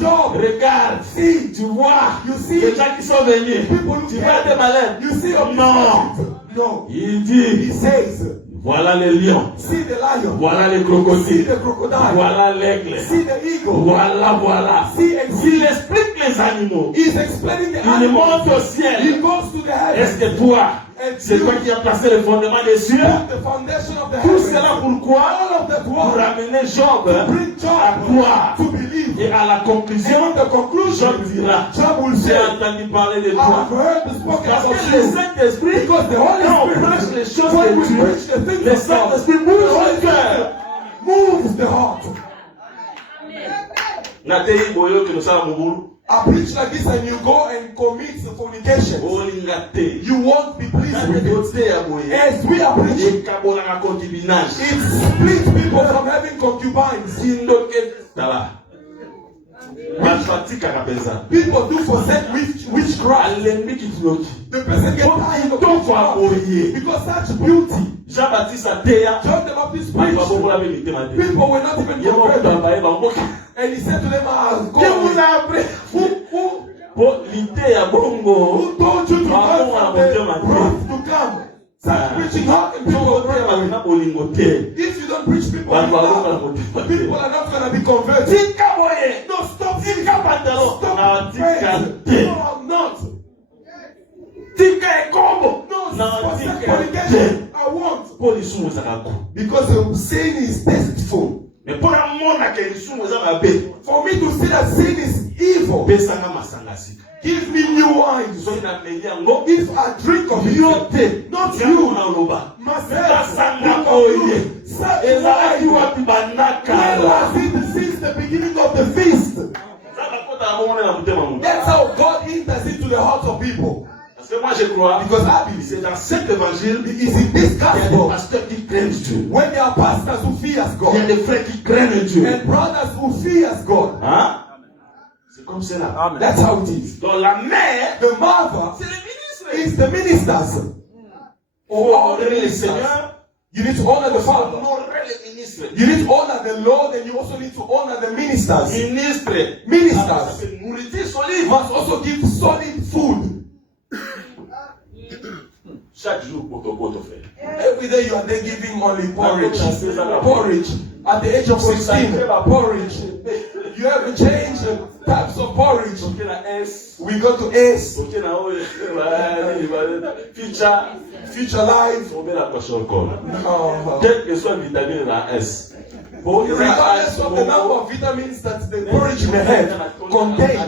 Job, regarde. See, Tu vois you see les gens qui sont venus. people who Tu vois des came. malades. You see your Non. No. Il He dit, says, voilà les lions. see the lion. Voilà les See crocodiles. the crocodile. Voilà l'aigle. See the eagle. Voilà, voilà. See and see. S'il explique les animaux, He's explaining the il animals. monte au He ciel. goes to the Est-ce heavens. que toi, And c'est toi qui as placé le fondement des cieux? the foundation of the Tout heavens. cela pourquoi? All of that Pour was ramener Job bring à Job croire. to believe. Et à la conclusion, And the conclusion, Job dira, Job will j'ai say, entendu parler de I toi. have heard the spoken Parce about que le you. Saint-Esprit, Because the Holy quand on Spirit, prêche les choses when de we Dieu, preach the things le of God, Saint-Esprit the bouge Holy le cœur. Spirit moves the heart. Natei boyo que nous sommes mubulu. I preach like this and you go and commit fornication. Olinga te. You won't be pleased with it. Natei ya boye. As we are preaching, Ekabola na concubinage. it splits people from having concubines. Sindo ke tala. People do forsake witchcraft. The person gets tired of witchcraft because such beauty. Jean-Baptiste Ateya, John the Baptist preached. People were not even converted. And he said to them, who told you to come? Start preaching out and people will pray. If you don't preach people, people are not going to be converted. No, stop. Stop. No, I'm not. No, fornication. I won't. Because sin is tasteful. For me to see that sin is evil, give me new wine. If I drink of it, not you, where was it since the beginning of the feast? That's how God enters into the hearts of people. Because I believe c'est dans cet évangile, is in this gospel, when there are pastors who fear God, and brothers who fear God. C'est comme cela. That's how it is. Donc la mère, the mother, is the ministers. Honorer le Seigneur. You need to honor the Father. Honorer les ministres. You need to honor the Lord, and you also need to honor the ministers. Ministers nourriture solide. must also give solid food. Chaque jour pour ton frère. Every day you are there giving only porridge. Porridge. At the age of 16, porridge. You have to change types of porridge. We go to S. Future life. Quelle que soit vitamine dans S. Regardless of the number of vitamins that the porridge may have contain.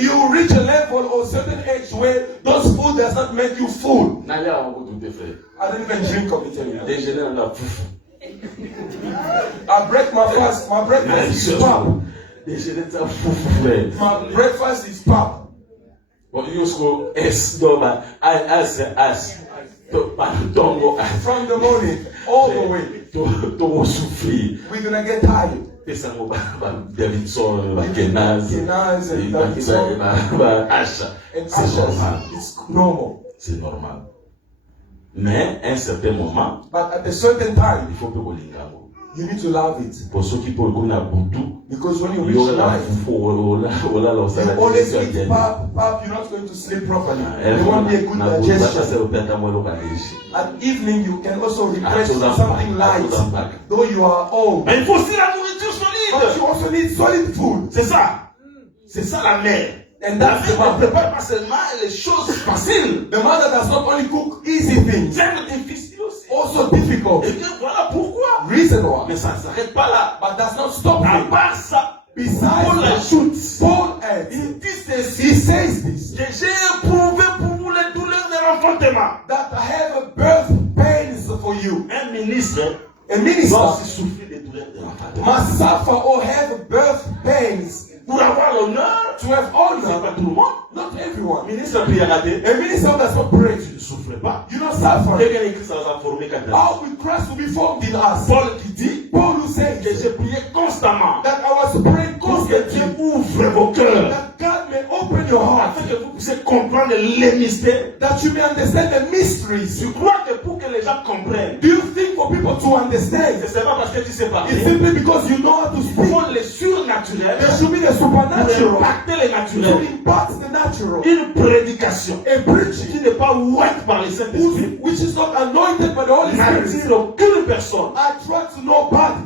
You reach a level or a certain age where those food does not make you full. I don't even drink of it anymore. I break my fast. My breakfast is pap. My breakfast is pap. From the morning all the way. We're gonna get tired. Davidson, Kenaz, and Asha. It's normal. C'est normal. Mais à un certain moment, but at a certain time, il faut que vous you need to love it. Pour ceux qui peuvent connaître Boutou, because when you reach life, you always eat pap, you're not going to sleep properly. There won't be a good digestion. At evening, you can also request something light, though you are old. Mais il faut aussi la nourriture solide. But you also need solid food. C'est ça. C'est ça la mère. And that's the mother. Ne prépare pas seulement les choses faciles. The mother does not only cook easy things. C'est difficile aussi. Also difficult. Et bien voilà pourquoi. Reason why. Mais ça ne s'arrête pas là. But does not stop. À part ça, besides Paul ajoute. Paul adds. He says this. Que j'ai éprouvé pour vous les douleurs de l'enfantement. That I have a birth pains for you. Un ministre. A minister doit souffrir des douleurs de l'enfantement. Must suffer or have birth pains. Pour avoir l'honneur, to have honor, c'est pas tout le monde. Not everyone. Ministre prière à Dieu. A minister does not pray. Tu ne souffres pas. You don't suffer. Quelqu'un écrit ça va former quelqu'un. How will Christ will be formed in us? Paul qui dit, Paul who says que j'ai prié constamment. That I was praying pour que Dieu constantly. ouvre vos cœurs. That God may open your heart. Afin que vous puissiez comprendre les mystères. That you may understand the mysteries. Tu crois que pour que les gens comprennent, do you think for people to understand? C'est pas parce que tu sais parler. It's simply because you know how to Il speak. faut les surnaturels. There should be the Pour supernatural. impacter les To naturels. impact the natural. Une prédication A preaching qui n'est pas ouate par les Saint-Esprit which is not anointed by the Holy Spirit. n'attire aucune personne. Attracts nobody.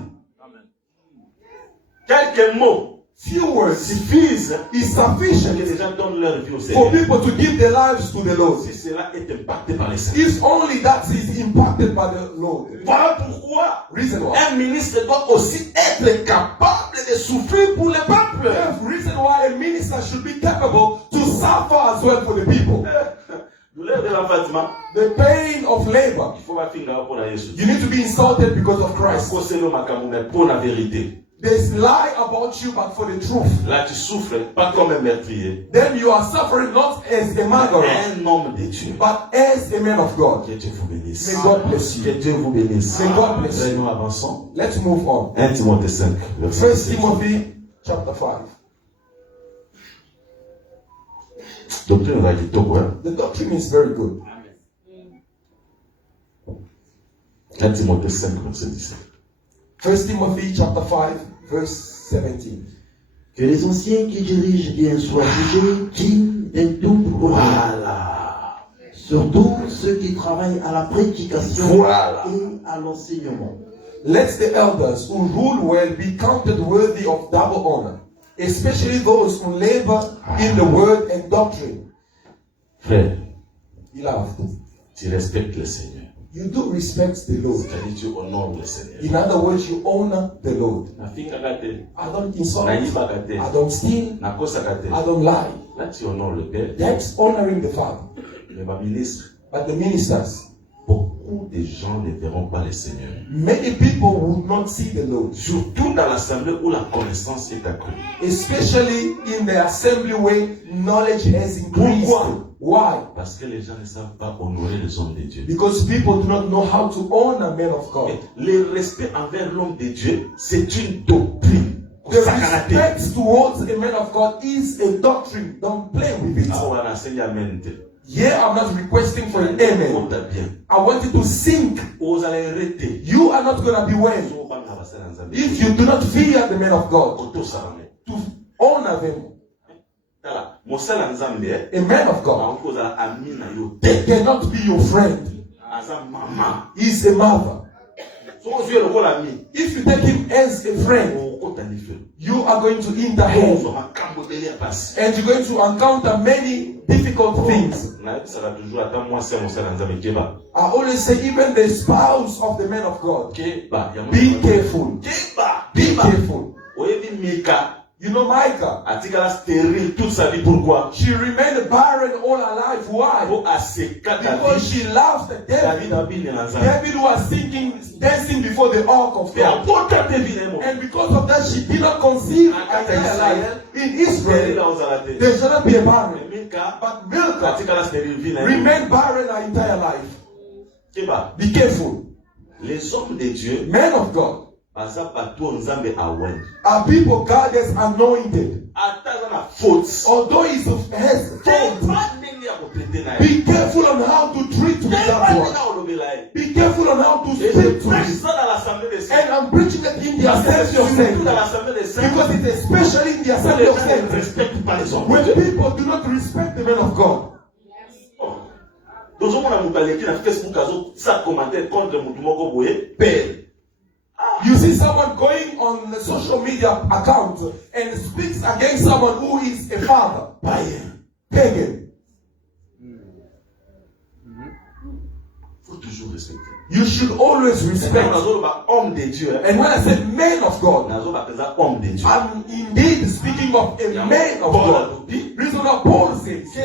Quelques mots Few words suffisent is pour que sufficient les gens donnent leur vie au for Seigneur. people to give their lives to the Lord. Si cela est impacté par les Saints. If only that is impacted by the Lord. Voilà pourquoi Reason why. un ministre doit aussi être capable de souffrir pour le peuple. The reason why a minister should be capable to suffer as well for the people. Douleur de l'enfantement. The pain of labor. Il faut pas finir pour la Jésus. You need to be insulted because of Parce Christ. que c'est le macaron, mais pour la vérité. There's lie about you, but for the truth. Là, tu souffres pas comme un meurtrier. Then you are suffering not as a murderer, Un homme de Dieu. but as a man of God. Que Dieu vous bénisse. May God bless you. Que Dieu vous bénisse. May God bless you. Nous avançons. Let's move on. 1 Timothée 5, verset 1 7. Timothy chapter 5. Doctrine va kitoko, hein? The doctrine is very good. 1 Timothée 5, verset 17. 1 Timothy chapter 5, verse 17. Que les anciens qui dirigent bien soient jugés dignes d'un double honneur. Voilà. Surtout ceux qui travaillent à la prédication Voilà. et à l'enseignement. Let the elders who rule well be counted worthy of double honor, especially those who labor in the word and doctrine. Frère, Beloved, tu respectes le Seigneur. you do respect the Lord. C'est-à-dire tu honores le Seigneur. In other words, you honor the Lord. Nafingaka te, I don't insult. naibaka te, I don't steal. nakosaka te. I don't lie. Là tu honores le Père. That's honoring the Father. Mais ma ministre, But the ministers, beaucoup de gens ne verront pas le Seigneur. many people will not see the Lord. Surtout dans l'assemblée où la connaissance est accrue. Especially in the assembly where knowledge has increased. Pourquoi? Why? Parce que les gens ne savent pas honorer les hommes de Dieu. Because people do not know how to honor men of God. Le respect envers l'homme de Dieu, c'est une doctrine. The respect towards a man of God is a doctrine. Don't play with it. Ah, on a enseigné amen. Here I'm not requesting for an amen. On t'a bien. I want you to think. Vous allez arrêter. You are not going to be well if you do not fear the man of God. To honor them. A man of God cannot be your friend. He's a mother. If you take him as a friend, you are going to enter hell. And you're going to encounter many difficult things. I always say, even the spouse of the man of God, be careful. Be careful. You know Micah? She remained barren all her life. Why? Because she loved David. David was dancing before the ark of God. And because of that, she did not conceive her entire life. In Israel, there shall not be a barren. But Milcah remained barren her entire life. Be careful. Les hommes de Dieu, Men of God, are people God has anointed. Although he has fault, be careful on how to treat with that one. Be careful on how to speak to it. And I'm preaching it in the assembly of saints. Because it's especially in the assembly of saints when people do not respect the men of God. You see someone going on the social media account and speaks against someone who is a father, pagan. You should always respect. And when I say man of God, I'm indeed speaking of a man of God. Reason what Paul says,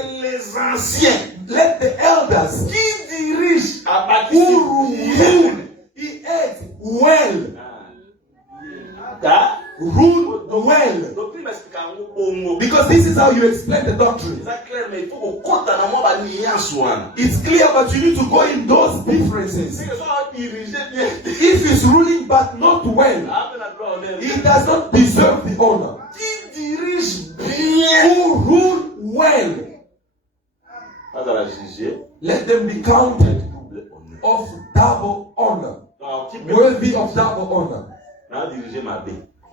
let the elders who rule, he acts well. Rule well. Because this is how you explain the doctrine. It's clear, but you need to go in those differences. If he's ruling but not well, he does not deserve the honor. Who rule well, let them be counted of double honor, worthy of double honor.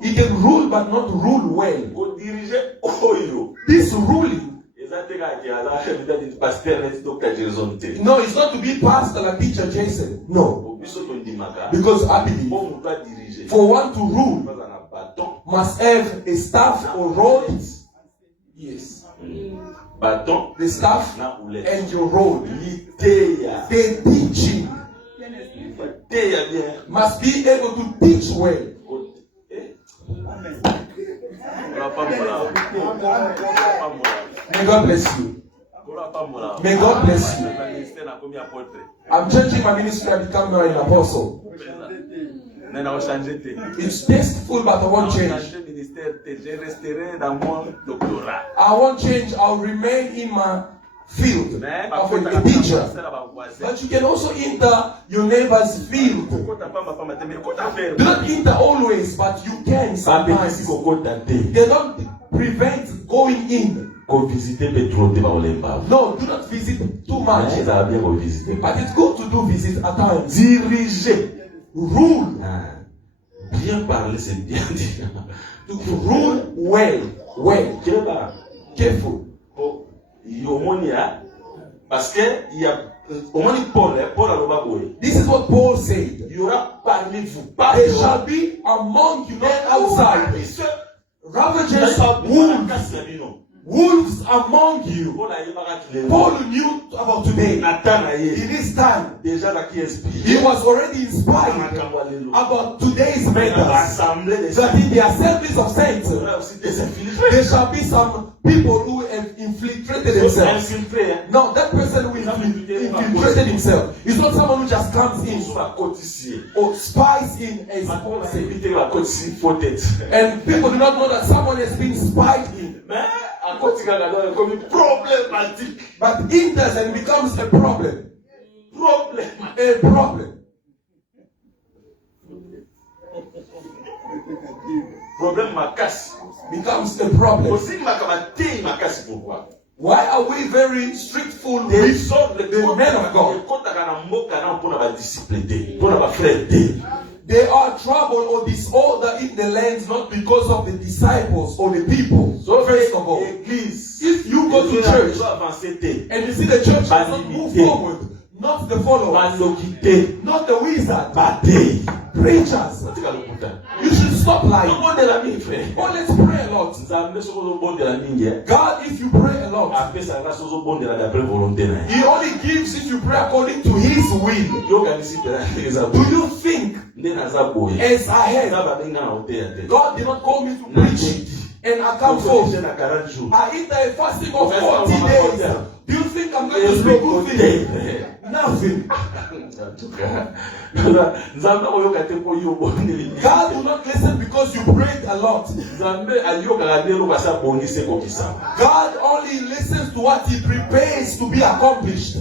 He can rule but not rule well. This ruling, no, it's not to be pastor like teacher Jason. No. Because I believe for one to rule must have a staff or rod. Yes. The staff and your rod. The teaching must be able to teach well. May God bless you. May God bless you. I'm changing my ministry. I become now an apostle. It's tasteful, but I won't change. I won't change. I'll remain in my field Mais of a teacher. But you can also enter your neighbor's field. Do not enter always, but you can sometimes. They don't prevent going in. No, do not visit too much. But it's good to do visit at times. Diriger. Rule. Bien parler, c'est bien dire. To rule well. Careful. Parce que il y a Paul a le baboui. This is what Paul said. Il y aura parmi vous. There shall be among you men outside ravagers, wolves among you. Paul knew about today. In this time, he was already inspired about today's matters. That in the assemblies of saints, there shall be some people who have infiltrated themselves. Now, that person who infiltrated himself is not someone who just comes in or spies in as Paul said. And people do not know that someone has been spied in. But enters and becomes a problem. A problem. Becomes a problem. Why are we very strictful with the men of God? There are trouble or disorder in the lands not because of the disciples or the people. So first of all, if you go to church and you see the church does not move forward, not the followers, not the wizard, but preachers, you should stop lying. Oh, let's pray a lot. God, if you pray a lot, He only gives if you pray according to His will. Do you think, as I had, God did not call me to preach and I come forth? I eat a fasting of 40 days. Do you think I'm going to speak good things? Nothing. God will not listen because you prayed a lot. God only listens to what He prepares to be accomplished.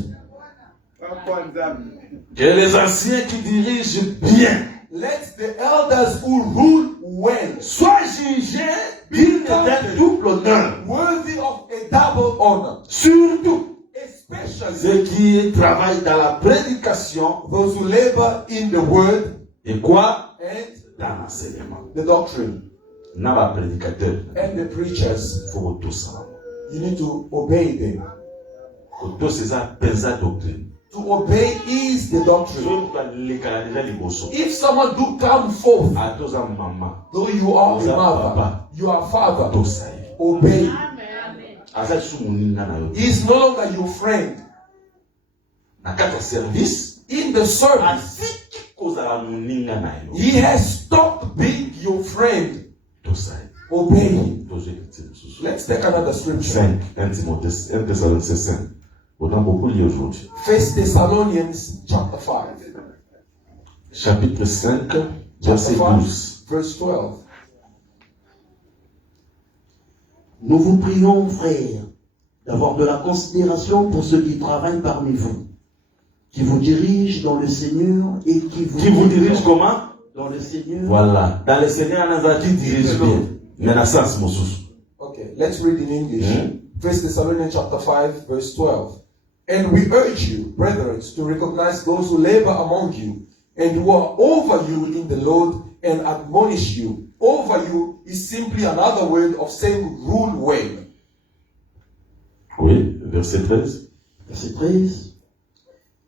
Que les anciens qui dirigent bien, let the elders who rule well soient jugés dignes d'un double honneur, worthy of a double honor. Surtout especially ceux qui travaillent dans la prédication, those who labor in the word et quoi? And dans l'enseignement. The doctrine. N'a prédicateur. And the preachers. Faut tout ça. You need to obey them. Faut tout ça penser doctrine. To obey is the doctrine. If someone do come forth, though you are a mother, you are a father, obey. He is no longer your friend. In the service, he has stopped being your friend. Obey him. Let's take another scripture. 1 Thessalonians chapter 5. Chapitre 5, verset 12. Verse 12. Nous vous prions, frères, d'avoir de la considération pour ceux qui travaillent parmi vous, qui vous dirigent dans le Seigneur et qui vous dirigent comment? Dans le Seigneur. Voilà. Dans le Seigneur, qui dirige bien. Okay, let's read in English. 1 Thessalonians chapter 5, verse 12. And we urge you, brethren, to recognize those who labor among you and who are over you in the Lord and admonish you. Over you is simply another word of saying rule well. Oui, verset 13. Verset 13.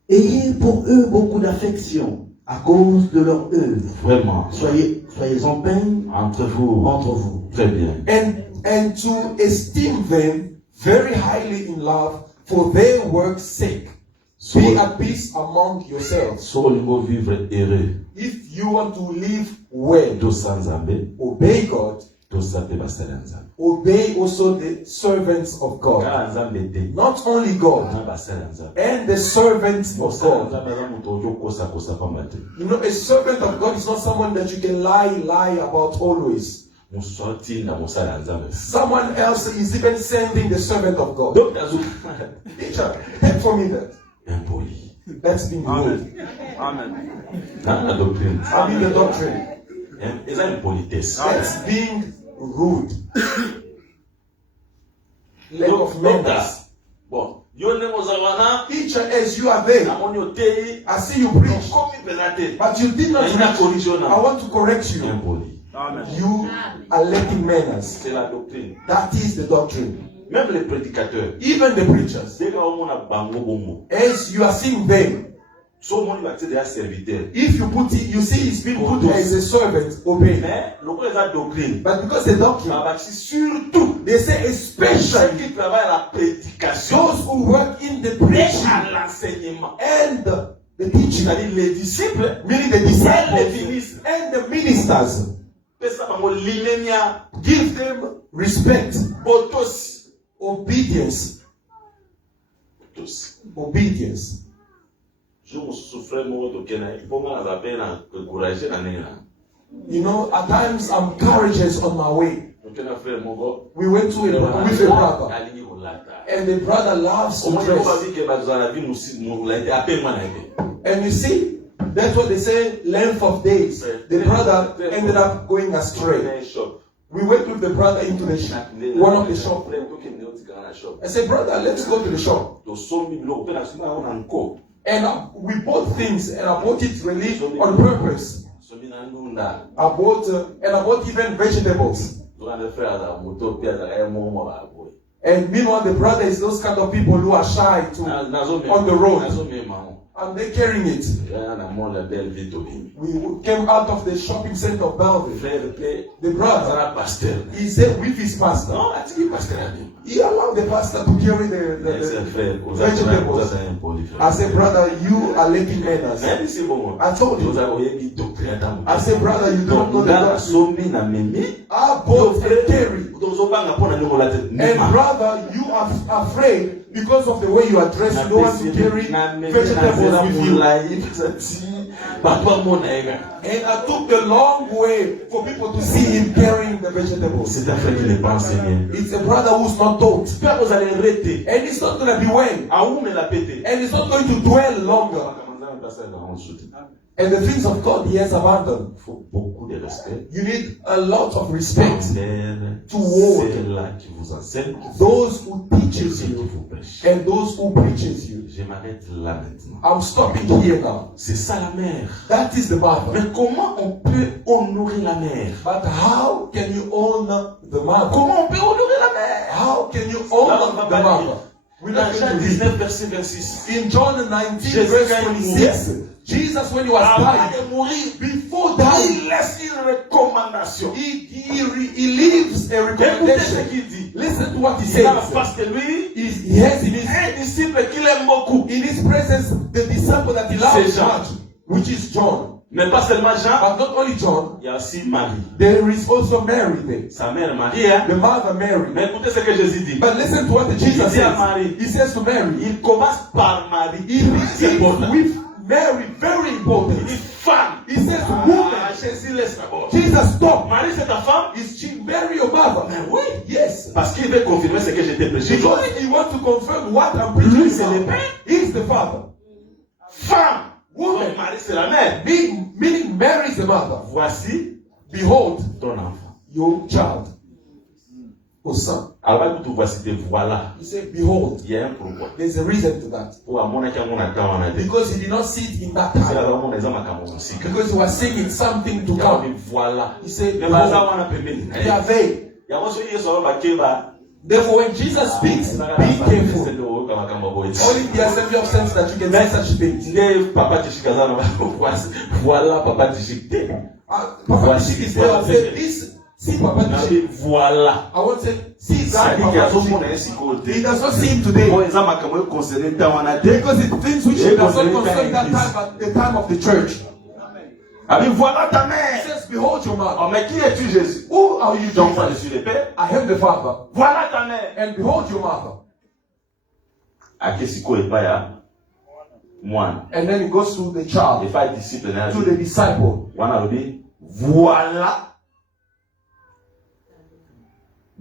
Ayez pour eux beaucoup d'affection à cause de leur œuvre. Vraiment. Soyez en paix entre vous. Très bien. And to esteem them very highly in love for their work's sake. Be at peace among yourselves. If you want to live well, obey God. Obey also the servants of God. Not only God, and the servants of God. You know, a servant of God is not someone that you can lie about always. Musoti na musala nzambe. Someone else is even sending the servant of God. Donc nazo Teacher, take for me that. impoli. That's being rude. Amen. Dans la doctrine. I mean the doctrine. Et ça impolitesse. That's being rude. Lack Donc of manners. bon, yo ne mozawana Teacher, as you are there, amoni otei I see you preach, komi penate. but you did not Il y a une preach. correction, I want to correct you. Impoli. Amen. You are lacking manners. C'est la doctrine. That is the doctrine. Même les prédicateurs. Even the preachers, Dès qu'on a bango bongo. as you are seeing them, So mon va être serviteur. if you put it, you see it's being put as a servant, obey. Mais le coup la doctrine. But because the doctrine, Ça va surtout they say ceux especially qui travaillent à la prédication those who work in the et preaching à l'enseignement. and the teaching, C'est-à-dire les disciples, meaning the et les disciples ministres. and the ministers. Pesa bango linenia, Give them respect, botos. obedience, Tous. obedience. Je me souffrais mon de Kenya. Il faut que nous appelions encourager la nena. You know, at times I'm courageous on my way. Donc on a fait mon go. We went to with a brother, Aligné au lata. and the brother loves Au to moins on va dress. dire que dans la vie nous nous l'a été appelé moi And you see, that's what they say, length of days. The brother ended up going astray. We went with the brother into the shop, one of the shop. I said, brother, let's go to the shop. And we bought things, and I bought it really on purpose. I bought even vegetables. And meanwhile, the brother is those kind of people who are shy on the road. And they're carrying it. We came out of the shopping center of Belleville. The brother, he said with his pastor, he allowed the pastor to carry the vegetables. I said, brother, you are lacking manners. I told you. I said, brother, you don't know the doctrine. I bought and carry. And brother, you are afraid because of the way you are dressed. You don't want to carry vegetables with you. And I took the long way for people to see him carrying the vegetables. It's a brother who's not taught. And it's not going to be well. And it's not going to dwell longer. And the things of God he has abandoned. You need a lot of respect toward those who teaches you and those who preaches you. I'm stopping here now. C'est ça la mère. That is the Bible. Mais comment on peut honorer la mère? But how can you honor the mother? Comment on peut honorer la mère? How can you honor the mother? Dans Jean 19, verset 26. In John 19, verse 26, Jesus, when he was dying, before dying, Il laisse une recommandation. he leaves a Écoutez ce recommendation. qu'il dit. Listen to what he Il a says. face de lui He has in his, un disciple qu'il aime beaucoup. in his presence the disciple that he C'est loves Jean. much, which is John. Mais pas seulement Jean, But not only John, il y a aussi Marie. there is also Mary there. Sa mère Marie. Hein? The mother Mary. Mais écoutez ce que Jésus dit. But listen to what Jesus Il dit à says. Marie. He says to Mary, Il commence par Marie. he C'est begins important. with Mary, very Il important. dit femme. He says Ah, woman. Jésus laisse d'abord. Jesus, stop. Marie, c'est ta femme? Is she Mary your mother? Oui. Yes. Parce qu'il veut confirmer ce que j'étais prêché. Because he wants to confirm what I'm preaching. Lui, c'est le about. père. He's the father. Femme. Woman. Donc, Marie, c'est la mère. Meaning Mary is the mother. Voici Behold ton enfant. your child. Your son. Alors, tu vois, c'était voilà. He said, behold. Il y a un pourquoi. There's a reason to that. Pour amona qui a mon account en adé. Because he did not see it in that C'est là time. où mon exemple a comme musique. Because he was saying something to come. Voilà. He said, Mais pas ça, behold. on a permis. They are they. Il y a aussi des gens qui va. Therefore, when Jesus speaks, be careful. Only the assembly of saints that you can say such things. Voilà, papa Tishik. Papa Tishik is there. I said, this, see Papa Tishik. Voilà. I want to say, see Ça that dit qu'il y a Papa tout le monde Tishik. ainsi He does not see him today. Bon, ils ont marqué concerné dans on a dit. Because it's things which he does not concern that time at the time of the church. Amen. Voilà ta He mère. says, behold your mother. Oh, mais qui es-tu, Jésus? Who are you, Donc, je Jesus? suis le Père. I am the Father. Voilà ta mère. And behold your mother. Akesiko et pas ya. Moi. And then it goes to the child, Et pas disciple. to the disciple. Wana lobi. Voilà.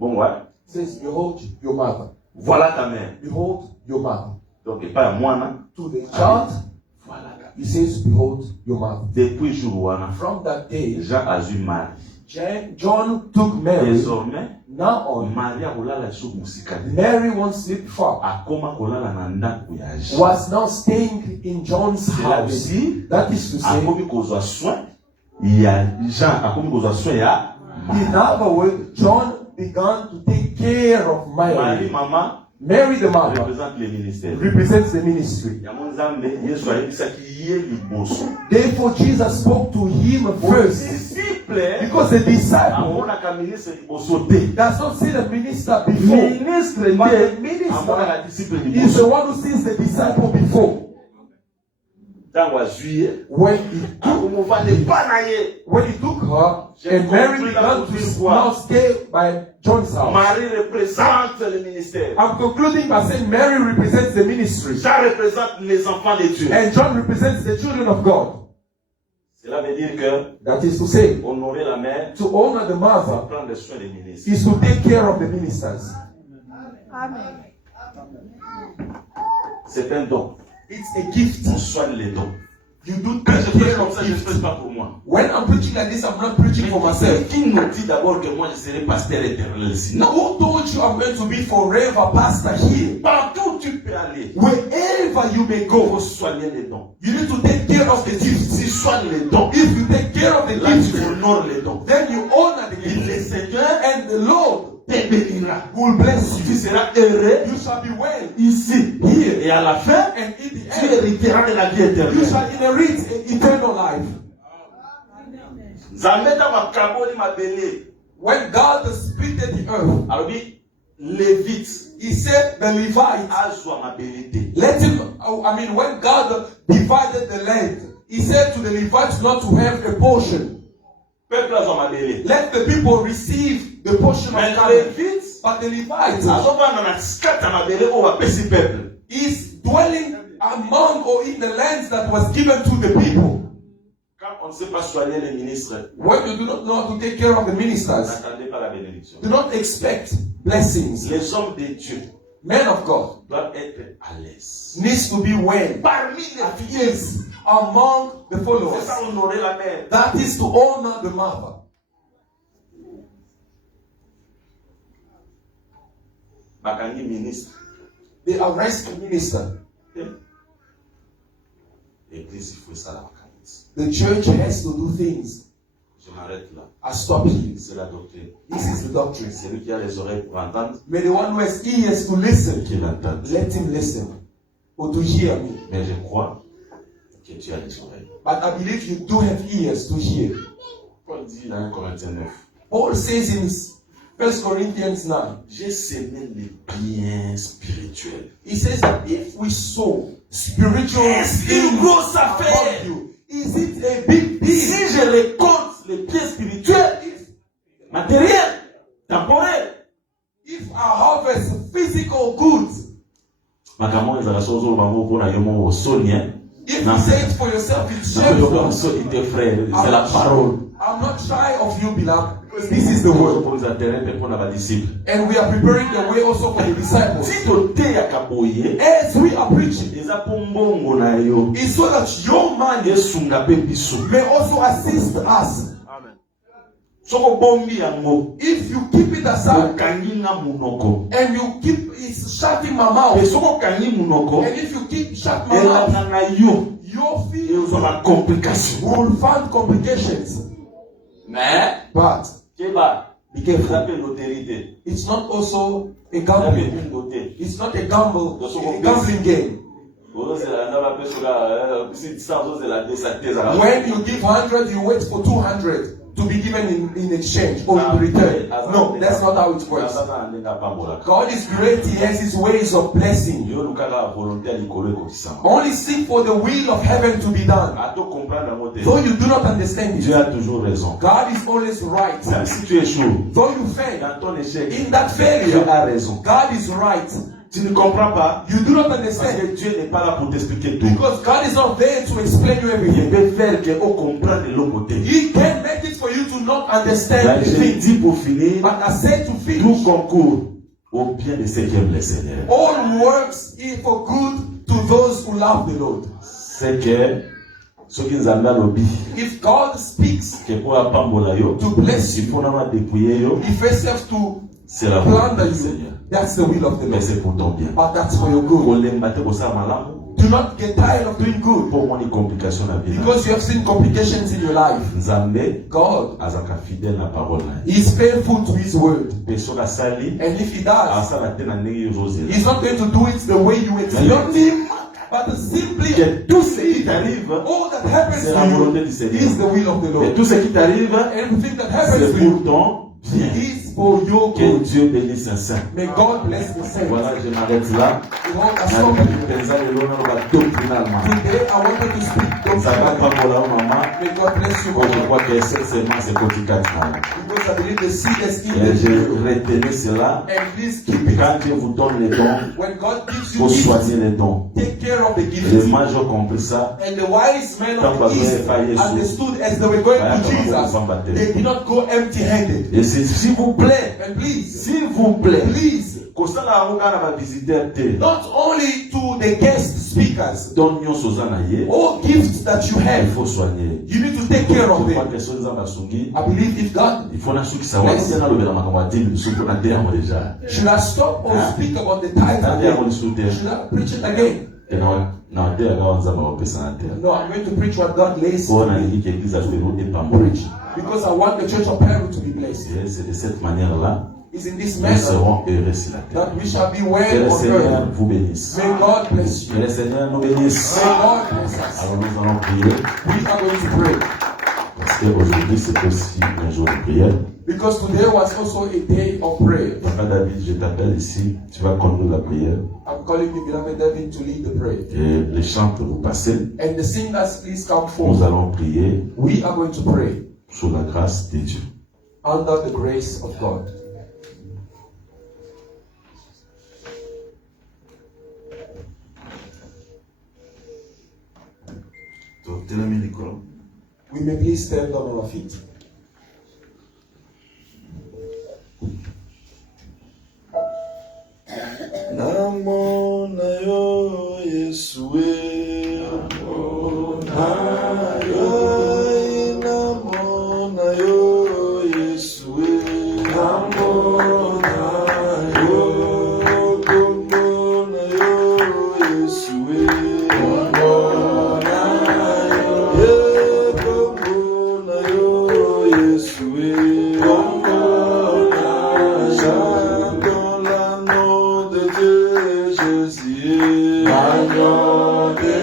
Bon, ouais. says, behold your mother. Voilà ta mère. Behold your mother. Donc, il pas à moi, non? To the child, Voilà ta mère. he says, behold your mother. Depuis jour, wana, From that day, Jean a eu Marie. John took Mary. Désormais, Now on, Marie a kolala sur musika. Mary won't sleep far. Akoma kolala na ndako ya Jean. Was now staying in John's Cela veut house. dire, That is to say, akomi kozwa soin. Il y a Jean akomi kozwa soin ya in other words, John began to take care of Marie, Mary. maman, Mary, the mother, représente le ministère. represents the ministry. Yango Nzambe, Yesu ayebisaki ye liboso. Therefore, Jesus spoke to him first. Disciple, Because the disciple amonaka ministre liboso te. does not see the minister before. Ministre But the te, minister amonaka disciple is the liboso. one who sees the disciple before. Ntango azwi ye, When he took, akomova lepa na ye. when he took her, and Mary began to now stay by John's house. Marie représente le ministère. I'm concluding by saying Mary represents the ministry. Jean représente les enfants de Dieu. And John represents the children of God. Cela veut dire que That is to say, honorer la mère, to honor the mother prendre soin des ministres. is to take care of the ministers. Amen. C'est un don. It's a gift. On soigne les dons. You do Quand je take prêche care comme of ça, je ne gifts. prêche pas pour moi. When I'm preaching like this, I'm not preaching for myself. Qui nous dit d'abord que moi je serai pasteur éternel ici? Now, Non. who told you I'm going to be forever pastor here? Partout où tu peux aller, Wherever you may il faut go, soigner les dons. you need to take care of the gifts. Si tu soignes les dons, If you take care of the là tu gifts, honores les dons. then you honor the Et le gifts. Seigneur And the Lord te bénira. will bless Tu you. seras heureux You shall be well ici. here. Et à la fin, And in the tu end, hériteras de la vie you éternelle. shall inherit eternal life. Nzambe ntango akaboli mabele, When God splitted the earth, alobi Lévite he said the Levites, azwa mabele te. let him, when God divided the land, he said to the Levites not to have a portion. Peuple azwa mabele. Let the people receive the portion of Mais Canaan. Lévite But the Levites azovanda na kati ya mabele oyo bapesi peuple. is dwelling among or in the lands that was given to the people. Quand on ne sait pas soigner les ministres, When you do not know how to take care of the ministers, n'attendez pas la bénédiction. do not expect blessings. Les hommes de Dieu Men of God doivent être à l'aise. needs to be well Parmi les fidèles, is among the c'est followers. ça honorer la mère. That is to honor the mother. Bakangi ministre. They arrest the minister. L'église, il faut ça la vacances. The church has to do things. Je m'arrête là. I stop here. C'est la doctrine. This is the doctrine. Celui qui a les oreilles pour entendre, May the one who has ears to listen, qu'il entende. let him listen. Or to hear me. Mais je crois que tu as les oreilles. But I believe you do have ears to hear. Paul dit dans 1 Corinthiens 9, Paul says in 1 Corinthians 9, j'ai semé les biens spirituels. he says that if we sow spiritual Est-ce une grosse among affaire? you, is it a big deal? Si je récolte les biens spirituels, matériels, temporels, If I harvest physical goods, makambo ezala sozo bango mpona yo moko osoni, if you say it for yourself, it's nakoyoka shameful. osoni te frère, c'est la parole. I'm not shy of you, beloved, because this is the word. Tokoza terrain mpe mpona badisciple. And we are preparing the way also for the disciples. Si toteyaka boye, As we are preaching, eza mpo mbongo na yo it's so that your money esunga mpe biso. may also assist us. Amen. Soki obombi yango, If you keep it aside okangi nga munoko. and you keep it shutting my mouth, Mpe soki okangi munoko, and if you keep shut my mouth, elanga na yo your feet ezwa bacomplication. will find complications. Mais But keba be careful. eza mpe loterie te. It's not also a Eza mpe gambling. bindo te. It's not a gambling game. ozozela nda bape soka si 100 ozozela 200 te ezala. When you give 100, you wait for 200 to be given in exchange or in return. No, that's not how it works. Aza na ndenge apambolaka. God is great. He has His ways of blessing you. yo lukaka volonté ya likolo ekokisama. Only seek for the will of heaven to be done. ato comprendre yango te. Though you do not understand Dieu it, a toujours raison. God is always right. Même si tu échoues, Though you fail, dans ton échec, in that Dieu failure, a raison. God is right. Tu ne comprends pas. You do not Parce understand. que Dieu n'est pas là pour t'expliquer tout. Because God is not there to explain you Il everything. peut faire qu'on comprenne de l'autre côté. He can make it for you to not understand Là, the je thing. dis pour finir, But I said to tout finish, concourt au bien de ceux qui aiment le Seigneur. all works is for good to those who love the Lord. C'est que ceux qui nous ont lobby, If God speaks que pour apambola yo, to bless il you, faut n'avoir dépouiller yo, He first have to c'est la volonté plunder du you. Seigneur. That's the will of the Mais Lord. c'est pour ton bien. But that's for your good. Pour les mater pour ça malamu, Do not get tired of doing good pour moi des complications à vie. because you have seen complications in your life. Nzambe God azaka fidèle na parole na. is faithful to His word. Personne a sali, And if He does, asala te na ndenge yo zozela. He's not going to do it the way you expect Him, but simply Que tout ce qui t'arrive, all that happens c'est la to volonté you du Seigneur. is the will of the Et Lord. tout ce qui t'arrive, Everything that happens c'est to pour you ton bien. is for your Que good. Dieu bénisse un saint. May God bless the saints. Voilà, je m'arrête là. Behold, I Na stop bibi here. penza lelo na loba doctrinalement. Today I wanted to speak Nzaka doctrinally. pambola o mama. May God bless you, Oh, je Lord. crois que cette semence c'est kotika tina. Because I believe the seed is in Et the je field. retenais cela. And please keep it. Quand Dieu vous donne les dons, When God gives il you faut gifts, soigner les dons. take care of the Les gifts. mages ont compris ça. And the wise men Tant of pas the East besoin de faire understood as they were going Bah, to Jesus, they did not go empty-handed. Et s'il vous plaît, And please, s'il vous plaît, please, kosala onga na ba visiteur te. not only to the guest speakers, Don nyonso za na ye. all gifts that you Il have, faut soigner. you need to take care of Je crois them. que ceux qui ont basungi, I believe if God, il faut na suki sawa. Yes. Si na lobela makambo ya dini, biso na te amo déjà. should I stop or Huh? speak about the tithe Na te amo again? lisu te. Should I preach it again? Te na te aga wanzamba wapesa na te. No, I'm going to preach what God lays Pour to na me liki église Afero et pambola. preach. Because I want the church of Peru to be blessed. Et c'est de cette manière-là, It's in this nous manner serons heureux sur la terre. that we shall be Que well le on Seigneur earth. vous bénisse. May God bless you. Que le Seigneur nous bénisse. May God bless us. Alors nous allons prier. We are going to pray. Parce qu'aujourd'hui c'est aussi un jour de prière. Because today was also a day of prayer. Papa David, je t'appelle ici. Tu vas conduire la prière. I'm calling you, beloved David, to lead the prayer. Et les chants que vous passez, And the singers, please come nous forward. allons prier We are going to pray sous la grâce de Dieu. under the grace of God. We may please stand on our feet. Namona yo Yesue. Namona yo Yesue. Namona yo. Namona yo Yesue. Namona yo. Namona yo Yesue. Chantons l'agneau de Dieu, Jésus. L'agneau de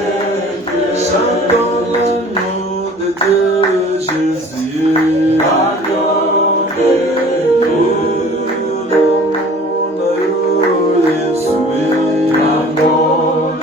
Dieu. Chantons l'agneau de Dieu, Jésus. L'agneau de Dieu. L'agneau Jésus. L'agneau de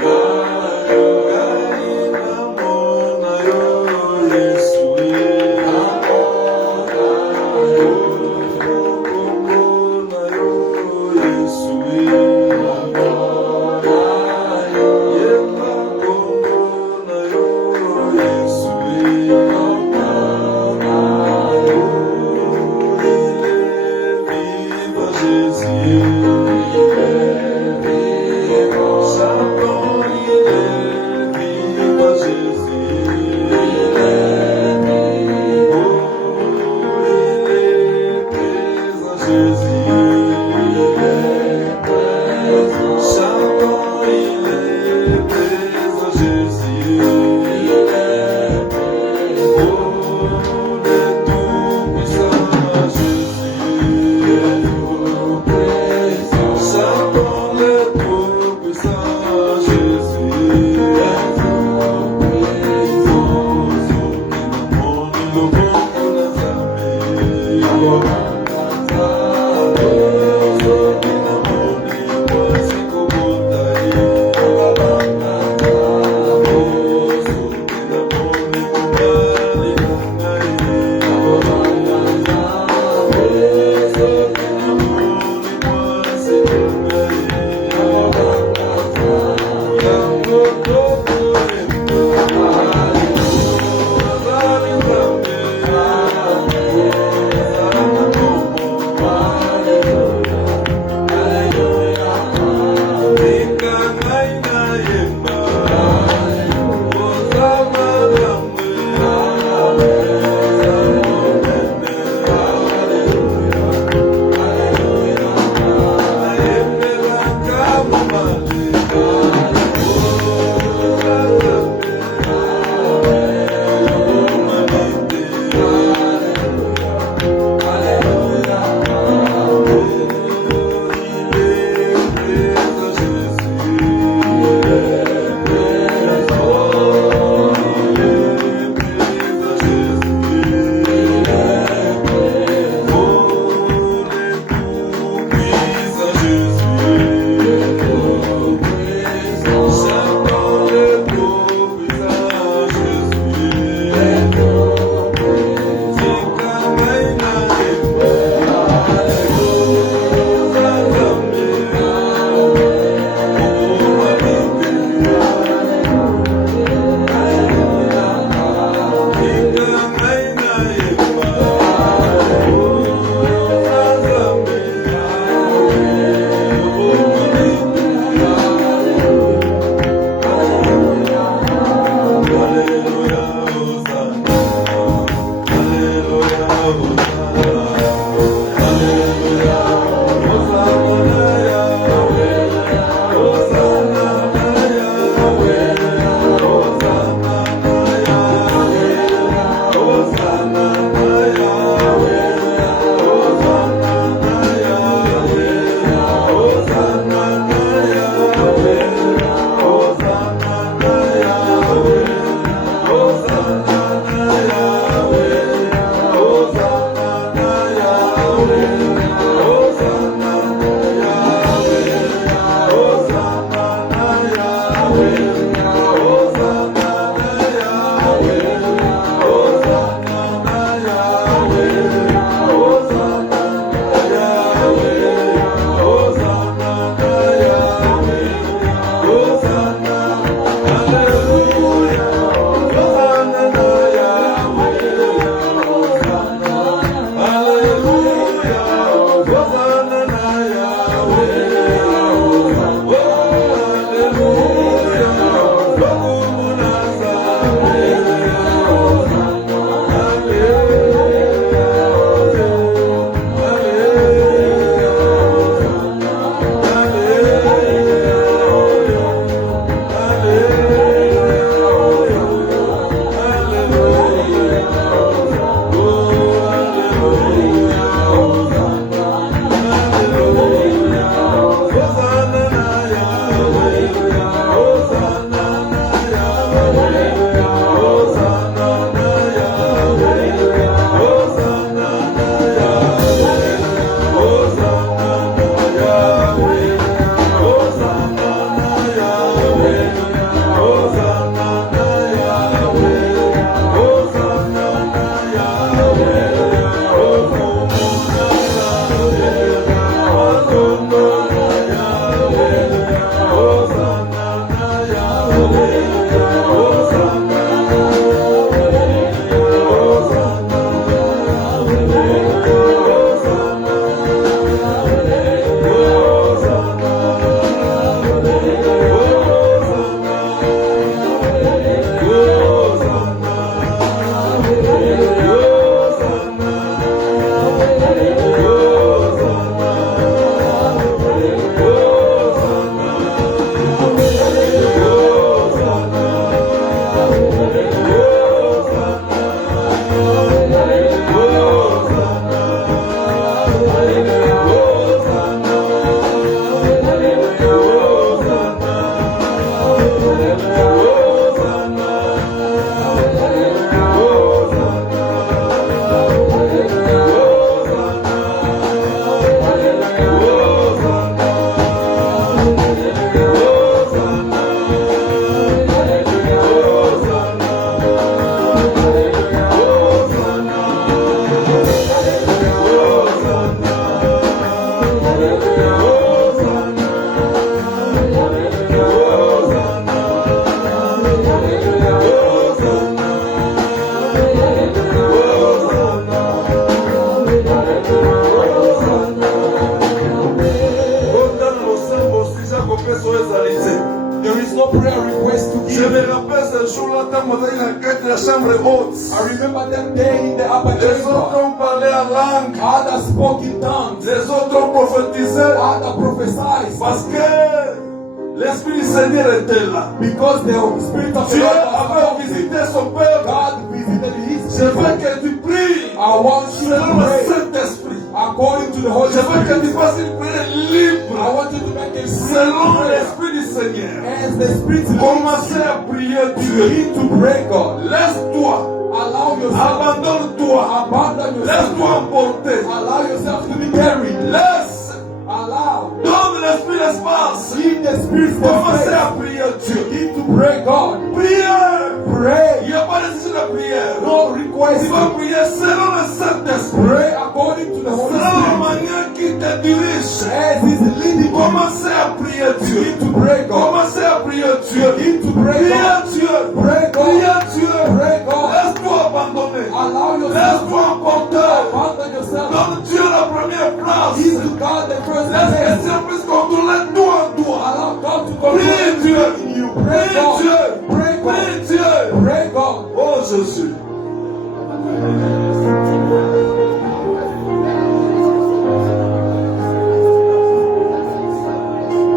I remember that day in the upper Les autres chamber. ont parlé en langue. Others spoke in tongues. Les autres ont prophétisé. Others prophesied. Parce que l'Esprit du Seigneur était là. Because the Spirit of the Dieu Lord was avait upon me. visité son peuple. God visited his Je veux children. que tu pries I want you selon to le pray Saint-Esprit. according to the Holy Je veux que Spirit. tu fasses une prière I libre want you to make a selon prayer l'Esprit du Seigneur. as the Spirit leads Commencez à prier Dieu. you to pray, God. Laisse-toi. Allow yourself, Abandonne-toi. abandon yourself, Laisse-toi emporter. allow yourself to be carried. Laisse. Allow, Donne l'Esprit l'espace. give the Spirit Commencez the à prier Dieu. space. You need to pray, God. Prière. Il Pray. n'y a pas de nécessité de prière. No Tu request. vas prier selon le Saint-Esprit. Pray according to the Holy Selon la Spirit. manière qui te dirige. As He's leading you, Commencez à prier you Dieu. need to pray, God. Commencez à prier Dieu. You need to pray, Priez God. Dieu. Pray, God. Priez Dieu. Pray, God. Laisse-toi abandonner. Allow yourself Laisse-toi to emporter. abandon yourself. Donne Dieu la première place. Give to God the first Laisse que place. Dieu puisse contrôler toi en toi. Allow God to Prie control Dieu. in you. Pray, Prie God. Dieu. Pray, God. Prie Dieu. Pray, God. Oh Jésus.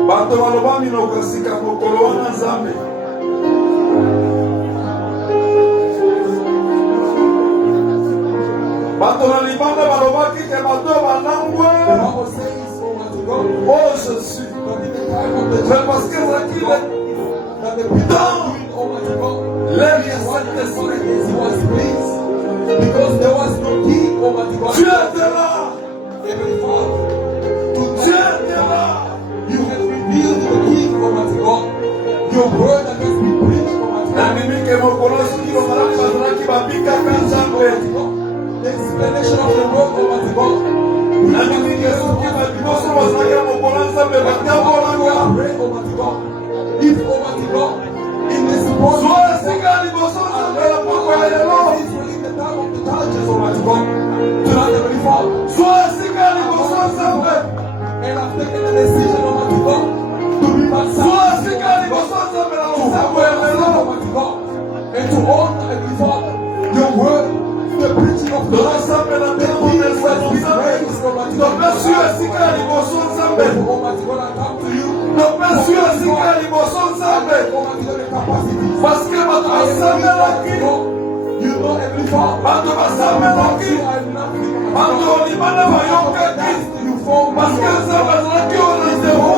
Bato baloba minoko sika mokolo wana Nzambe. Bato na libanda balobaki ke bato The balangwe. Bible says, oh my God, Oh Jésus. but in the time of the Mais parce que Zaki that the people are doing, oh my God, l'aime he à was cet esprit. he was pleased because there was no king, oh my God. Tu étais là. Heavenly Father, Tu étais là. you have revealed the king, oh my God. Your word that has been preached, oh my Na God. mimi ke mokolo soki bazalaki bazalaki babikaka Nzambe. The explanation of the word, oh my God. Na mimi ke soki babiboso bazalaki ya mokolo Nzambe batambolaka. Pray, oh my God. If, oh my God, in this morning, Zwa esika liboso Nzambe na poko ya lelo. in the time of the churches, oh my God, tonight, Heavenly Father, Zwa esika liboso Nzambe. and I've taken a decision, oh my God, to be baptized, Zwa esika liboso Nzambe na to losambo ya lelo. oh my God, and to honor, Heavenly Father, your word, the preaching of the Tola Lord, Nzambe na the mbongo things nesa that we Nzambe. praise, oh my Topesi yo God. esika liboso Nzambe. Oh my God, I come to you. Topesi yo esika liboso Nzambe. Oh my God, the capacity. Parce que bato basambelaki. You know, Heavenly Father. Bato basambelaki. I'm nothing. Bato libanda bayokaki. You form Parce que Nzambe azalaki yo na zéro.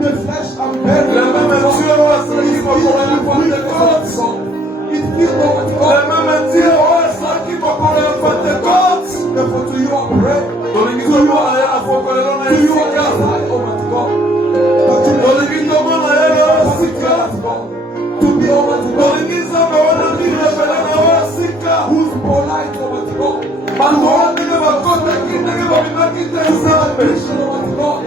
the flesh and buried. Le même Dieu asalaki mokolo ya Pentecôte. It feels like Le God. même Dieu asalaki mokolo ya Pentecôte. Therefore, to you I pray. Tolingi komona ye na poko lelo na To you I esika. cry, oh my God. That you Tolingi komona ye na esika. to be Almighty God, Tolingi Nzambe wana ndenge epele na yo esika. who's polite, Almighty God, Bato wana ndenge bakotaki ndenge babimaki te Nzambe. Christian, Almighty God,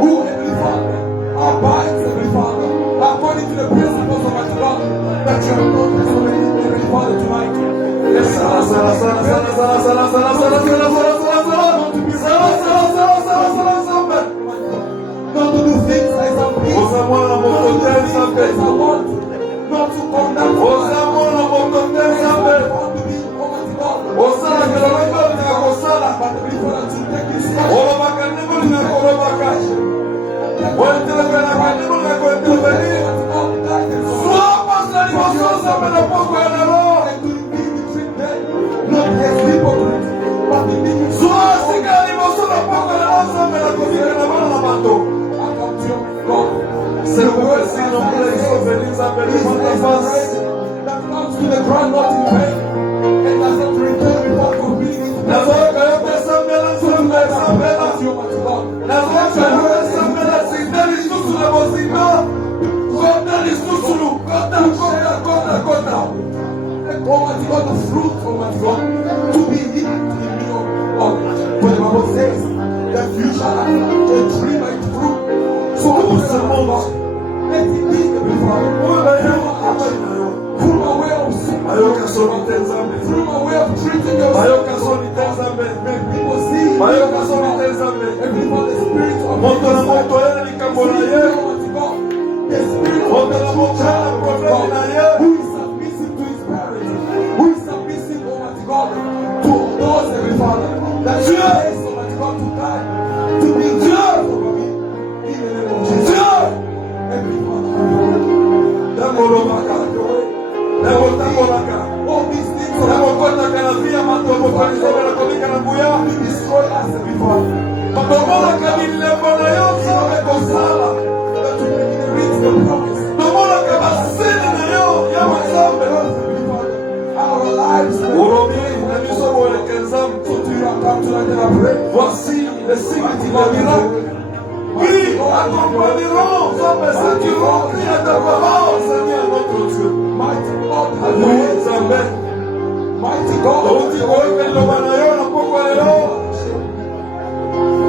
who, Heavenly Father, abides, Heavenly Father, according to the principles of Almighty God, that you have taught us, Heavenly Father, tonight. Sala, sala, sala, sala, sala, sala, sala, sala, sala, sala, sala, sala. Sala, sala, sala, sala, sala, Nzambe. Not to do things as I please, Oza mwana moto te Nzambe. as I want, not to conduct Oza mwana moto te Nzambe. want to be, Almighty God, Osalaka lolenge olinga kosala. but Heavenly Father, to take this step. Olobaka ndenge olinga kolobaka. Oetelebelaka ndenge olinga koetelebeli. Zwa pasi na liboso Nzambe na poko ya lelo. Zwa esika ya liboso na poko ya lelo Nzambe na kosika na bana na bato. C'est pourquoi si nos frères qui sont venus Nzambe devant ta face. Nazoyoka yo mpe esambela Nzambe esambela. Nazoyoka yo esambela sinde lisusu na bozinga. Kota lisusu. Kota, kota, kota, kota. Almighty God, the fruit, Almighty God, to be eaten in your body. But the Bible says that you shall have a tree by its fruit. So who is the Lord? Let it be the Father. Through my way of sin, Mayoka soni te Nzambe. through my way of treating yourself, Mayoka soni te Nzambe. make people see Mayoka soni te Nzambe. every Father, the spirit of Moto na moto ye likambo na ye. Almighty God, the spirit of Moto na moto ye na problemi na ye. who is submissive to his tomonaka bilembo na yo nzambe kosala that you may reach the promise. tomonaka basene na yo yawe nzambe Our lives will olobi na biso boyeke nzambe so to you come to like a prayer. voici les signes et les miracles qui accompagneront nzambe ceux qui vont crier ta parole Seigneur notre Dieu Mighty God, oui hallelujah. nzambe Mighty God, touti koyoka liloba na yo na pokwa lelo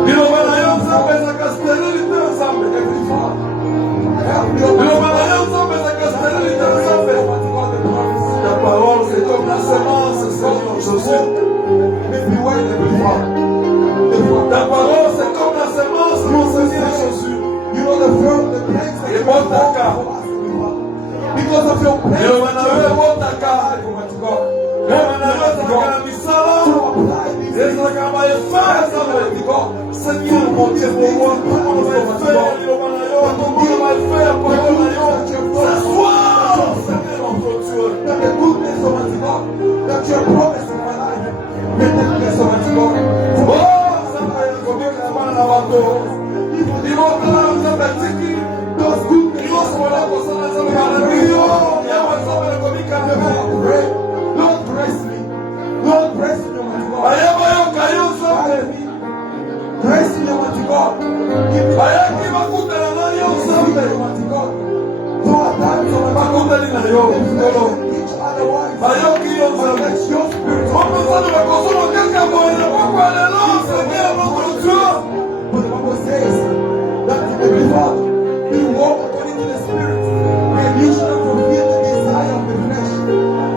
liloba na yo nzambe ezaka stérilité nzambe every father, help me, Almighty liloba na God. yo nzambe ezaka stérilité nzambe Almighty God, the promise. ta parole c'est comme la semence Seigneur Jésus Make me well, Heavenly Father. The ta Father, parole c'est comme la semence mon Seigneur Jésus you know the firm, the place that Et you bon have done taka. for us, Heavenly Father. Because of your place, liloba na yo ebotaka Almighty God. liloba na yo ezalaka na misala To apply these things, ezalaka na baefare nzambe Almighty God. Seigneur mon Dieu pour moi tomona baefare ya liloba na yo tomona baefare ya parole na yo ce soir Seigneur notre Dieu That the goodness, Almighty God, that you have promised in my life, may take place, Almighty God. oh nzambe yakobika bana na bato libokala yo nzambe atiki Those goodness, nyonso wana kosala nzambe balabi yo yawa nzambe yakobika na me Lord, pray. Lord, bless me. Lord, bless me, Almighty God. bayeba yoka yo nzambe Bless me, Almighty God. Give me bayaki bakutana na yo nzambe Almighty God. So at times, Almighty God, bakutani na yo nkolo each otherwise. bayoki yo nzambe Let your spirit bapesani bakosoma kaka boye na pokwa lelo seigneur notre dieu But the Bible says that in the Father, we walk according to the Spirit, and you shall fulfill the desire of the flesh.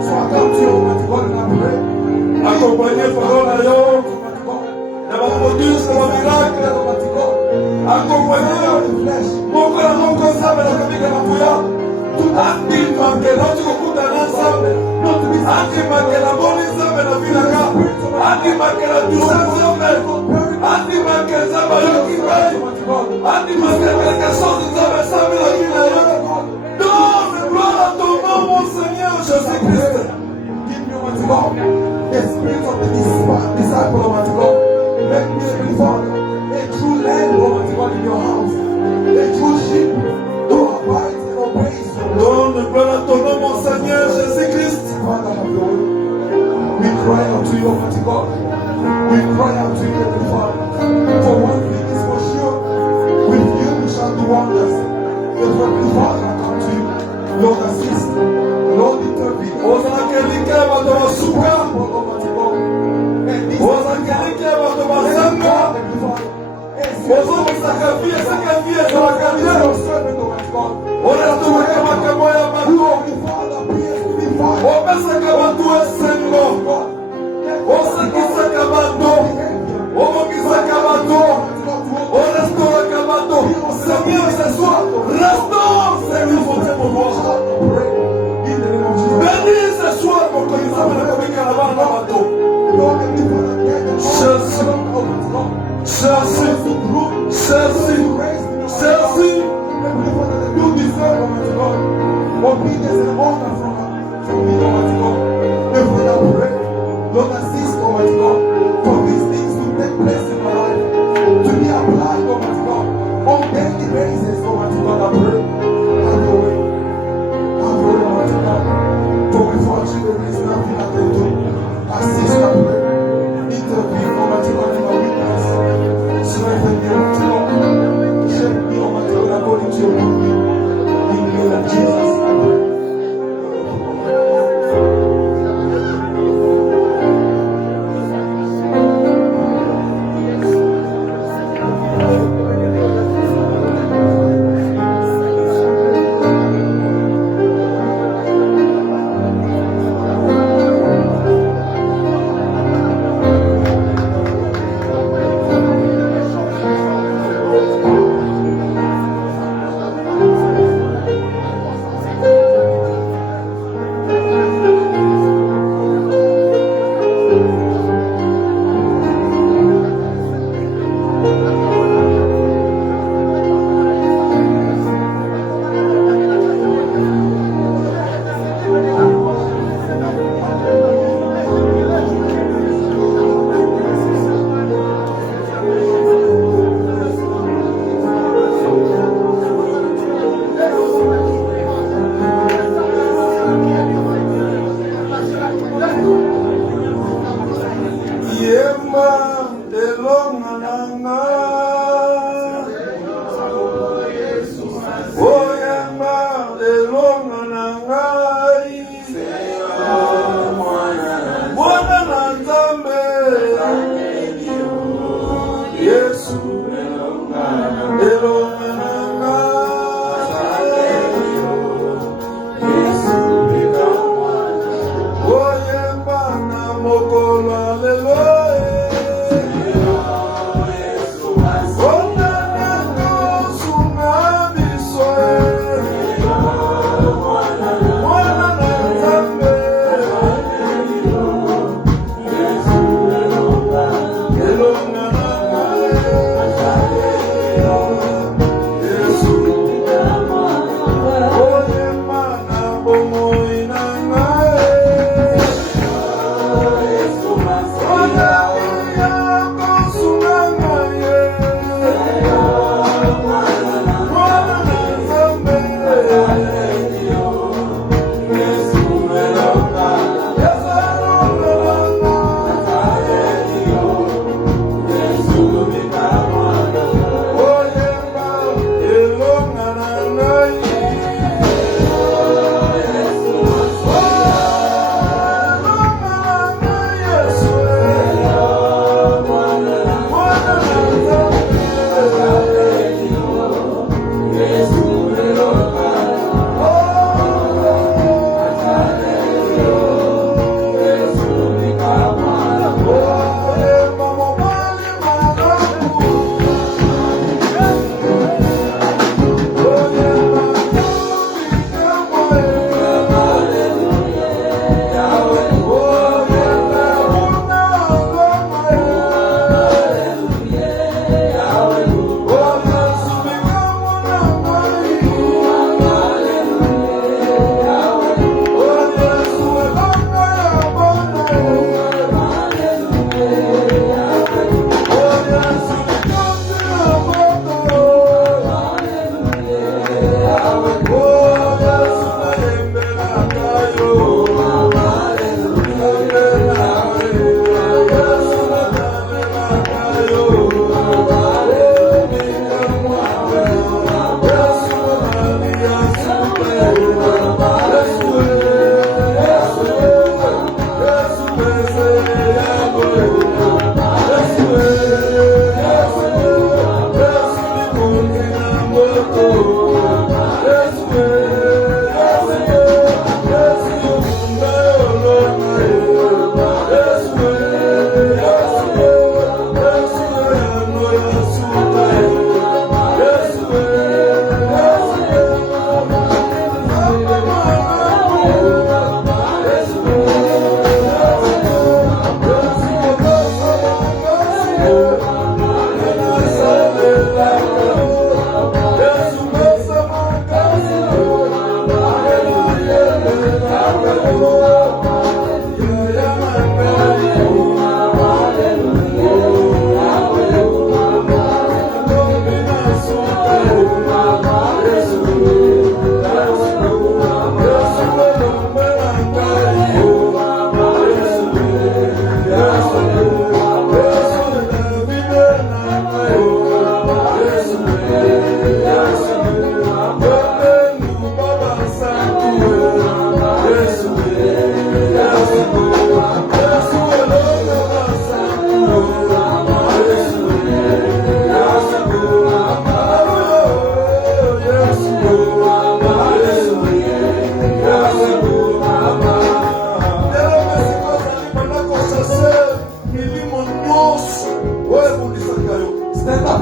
So I come to you, Almighty God, and I pray. akompanye parole na yo Almighty God, na baproduce na bamiracle Almighty God, akompanye yo the flesh. moko na moko nzambe nakobika na buya andimake nauti kokutana nzambe andimake na boni nzambe na vinaka andimake na dusa nzambe andimake nzambe ayoki ngai andimake quelque chose nzambe esambelaki na yo donne gloire à ton nom mon Seigneur Jésus-Christ Give me, Almighty God, the spirit of the disciple, Almighty God. Make me, Heavenly Father, a true lamb, Almighty God, in your house. A true sheep who abides and obeys you. donne gloire à ton nom mon Seigneur Jésus-Christ Father, have your way. We cry out to you, Almighty God. We cry out to you, Heavenly Father. For one thing is for sure, with you we shall do wonders. If Heavenly Father, I come to you. Lord, assist. Lord, intervene. ozalaka elika ya bato basuka Almighty God. And this ozalaka elika ya bato bazanga ozomisaka vie esika vie ezalaka bien onatumaka makambo ya bato opesaka bato esengo osekisaka bato omokisaka bato orestauraka bato Seigneur ce soir restaure Seigneur mon Dieu pour moi bénis ce soir mon commissaire de komika na bana na bato Jésus You deserve, Almighty God, obedience and honor from me, Almighty God. Therefore, I pray, Lord, assist, Almighty God, for these things to take place in my life, to be applied, Almighty God, on daily basis, Almighty God. I pray, have your way, Almighty God. For without you, there is nothing I can do. Assist, I pray, intervene, Almighty God, in my weakness, strengthen me, Almighty God. Shape me, Almighty God, according to your will. In the name of Jesus, I pray.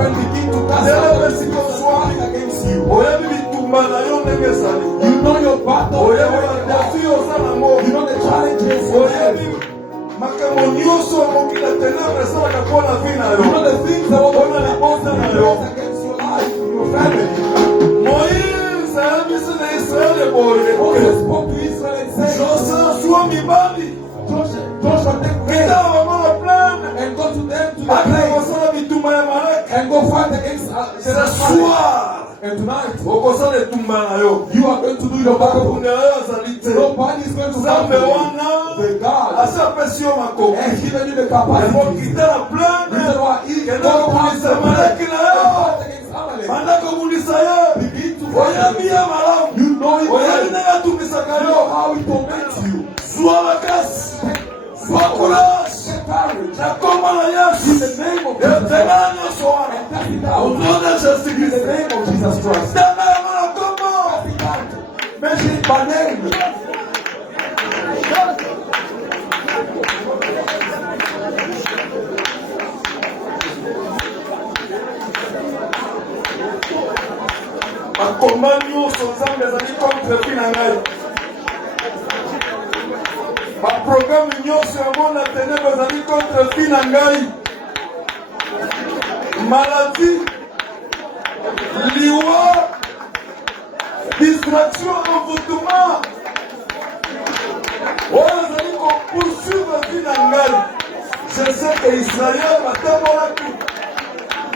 Satan begin to cast out against you. You know your battle. You know the challenges. You know the things that will go against your life, your family. Moses spoke to Israel and said, Joshua, take care and go to them to the place and go fight against and tonight, you are going to do your battle. Nobody is going to fight you. The God has given you the capacity. Reason why he can go past the fight against Amalek. Begin to fight. You know it. You know how he torments you. Get courage. In the name of Jesus. And cast it out. In the name of Jesus Christ. Cast it out. Mention it by name. Ma programme nyonso ya mona ténèbres ezali contre fi na ngai. Maladie, liwa, distraction, envoûtement. Oyo ezali poursuivre fi na ngai. Je sais que Israël batambolaki,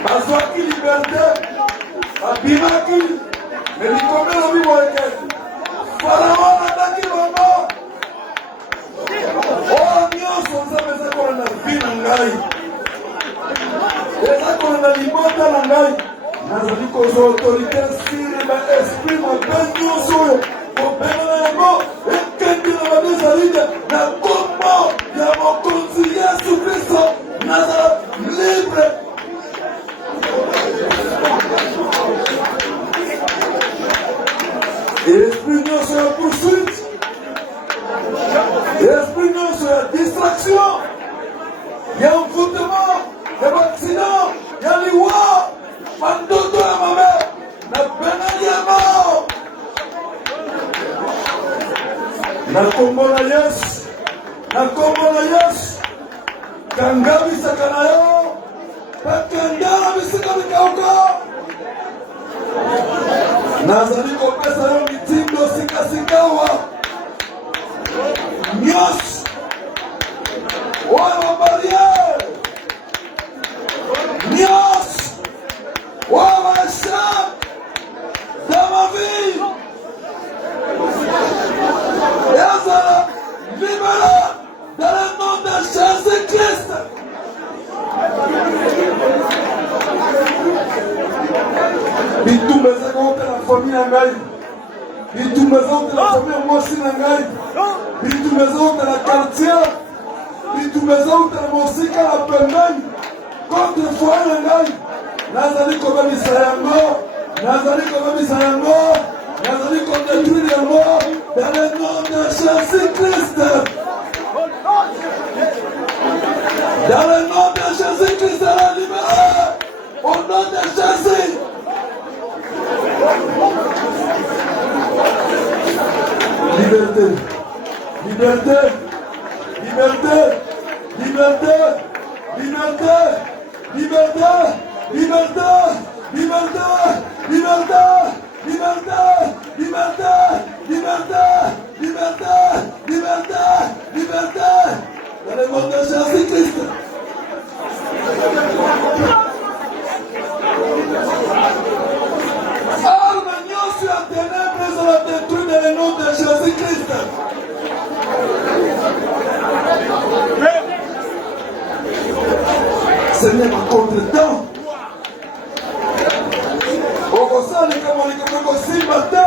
bazwaki liberté, babimaki, mais likomelo biboyeke. Pharaon ataki bango. Oh, nyonso nzambe eza kolanda vi na ngai, eza kolanda libota na ngai. Nazali kozwa autorité nsiri baesprit mabe nyonso oyo kobengana yango ekende na badezalide na kombo ya mokonzi Yesu Kristo nazala libre. Esprit nyonso ya poursuite, esprit nyonso ya distraction, ya envoûtement, ya accident, ya liwa, mandoto ya mabe, na benani ya mao. Na kombo na Yesu, na kombo na Yesu, kanga bisaka na yo, bakangala bisaka mikauka. Nazali kopesa yo mitindo sikasikawa. Nyos, oyo barrière, nyos, oyo échec dans ma vie. Yazala, libéré dans le nom de Jésus-Christ. Bitumba zako la famille na ngai. Bitumba zako la famille mosi na ngai. Bitumba zako la quartier. Bitumba zako la mosika la pembeni. Contre foi na ngai. Nazali kobamisa yango. Nazali kobamisa yango. Nazali kodétruire yango. Dans le nom de Jésus-Christ. Dans le nom de Jésus-Christ, la libéré. Au nom de Jésus. Liberté, liberté, liberté, liberté, liberté, liberté, liberté, liberté, liberté, liberté, liberté, liberté, liberté, liberté, liberté, dans le nom de Jésus-Christ. Arme nyonso ya ténèbres ezala détruite dans le nom de Jésus-Christ. Seigneur, ma contre-temps. Okosalika likambo kosimba te.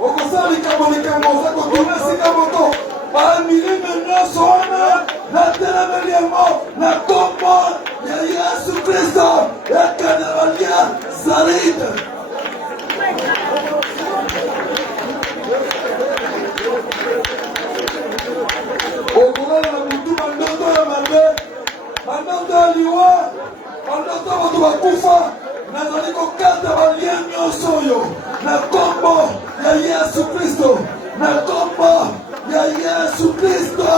Okosalika likambo oza kotourne sika moko. Bamilime nyonso wana natelemeli yango na kombo ya Yesu Kristo ekende balia salite. Okolala na mutu mandoto ya mabe, mandoto ya liwa, mandoto ya bato bakufa, nazali kokata balia nyonso oyo na kombo ya Yesu Kristo, na kombo ya Yesu Kristo.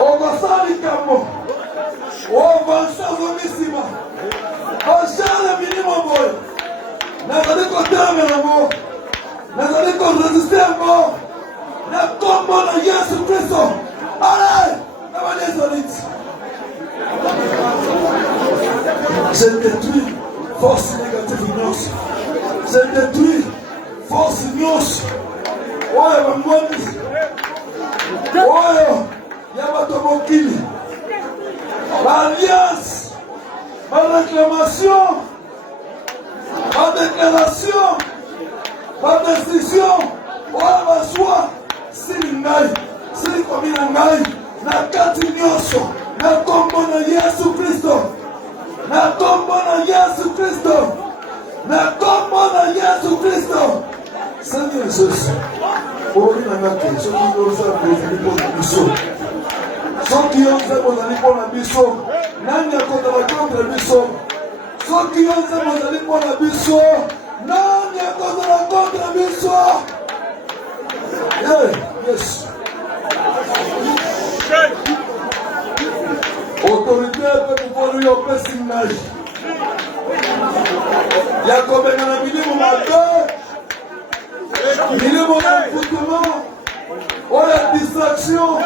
Okosali kambo ovansa zomisima oshala milimo boye nazali kotelama yango, nazali koresiste yango na kombo na Yesu Kristo. Ale na banesolite je détruis force négative nyonso, je détruis force nyonso oyo bangoni oyo ya bato mokili, baalliance, baréclamation, badéclaration, badécision oyo bazwa sili ngai, sili komi na ngai na kati nyonso, na kombo na Yesu Kristo, na kombo na Yesu Kristo, na kombo na Yesu Kristo. Seigneur Jésus, ori na ngate soki oza kozali mpona biso, soki oza kozali mpona biso, nani akozala contre biso? Soki oza kozali mpona biso, nani akozala contre biso? Yes. Autorité pe pouvoir yo pesi ngai ya kobenga na milimo mabe, milimo ya mfutuma oyo ya distraction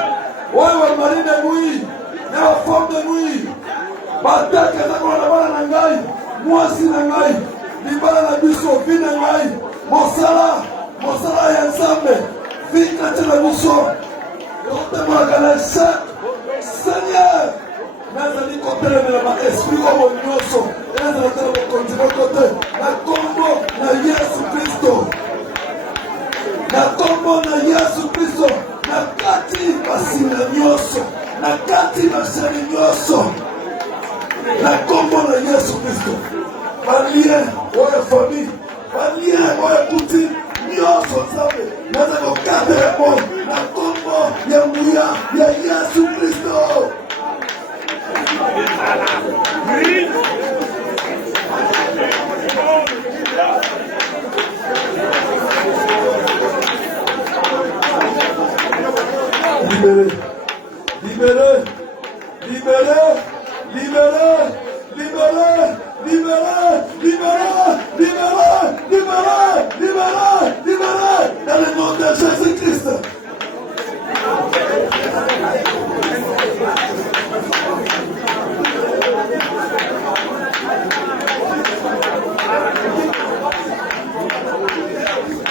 oyo bamari de nuit na bafemme de nuit bateke ezakona na bana na ngai, mwasi na ngai, libala na biso, vi na ngai, mosala ya Nzambe vika te na biso otemolaka na echec. Seigneur, nazali kotelemela baesprit oyo nyonso ezalaka na bokonzi moko te, na kombo na Yesu Kristo, na kombo na Yesu Kristo, na kati basinga nyonso, na kati bashani nyonso, na kombo na Yesu Kristo, balien oyo famille, balien oyo kuti nyonso Nzambe nazali kokatela mo na kombo ya nguya ya Yesu Kristo. Libéré, libéré, libéré, libéré, libéré, libéré, libéré, libéré, libéré, libéré, libéré, dans le nom de Jésus-Christ.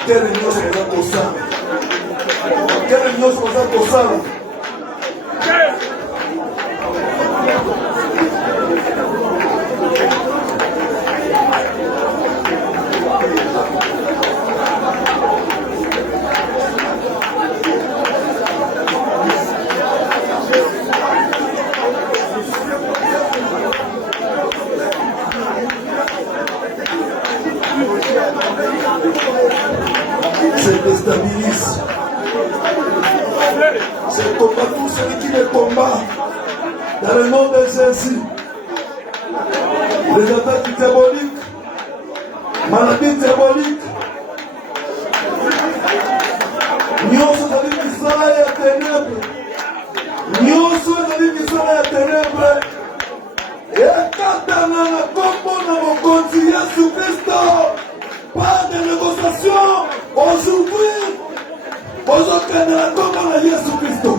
Quelle union c'est ça pour ça? Quelle union c'est ça pour ça? Se déstabilise. C'est combat tout celui qui les combat. Dans le nom de Jésus. Les attaques diaboliques, maladies diaboliques, nyonso ezali misala ya ténèbre, nyonso ezali misala ya ténèbre, ekatana na kombo na mokonzi Yesu Kristo. Pas de négociation aujourd'hui. Ozokende na kombo na Yesu Kristo.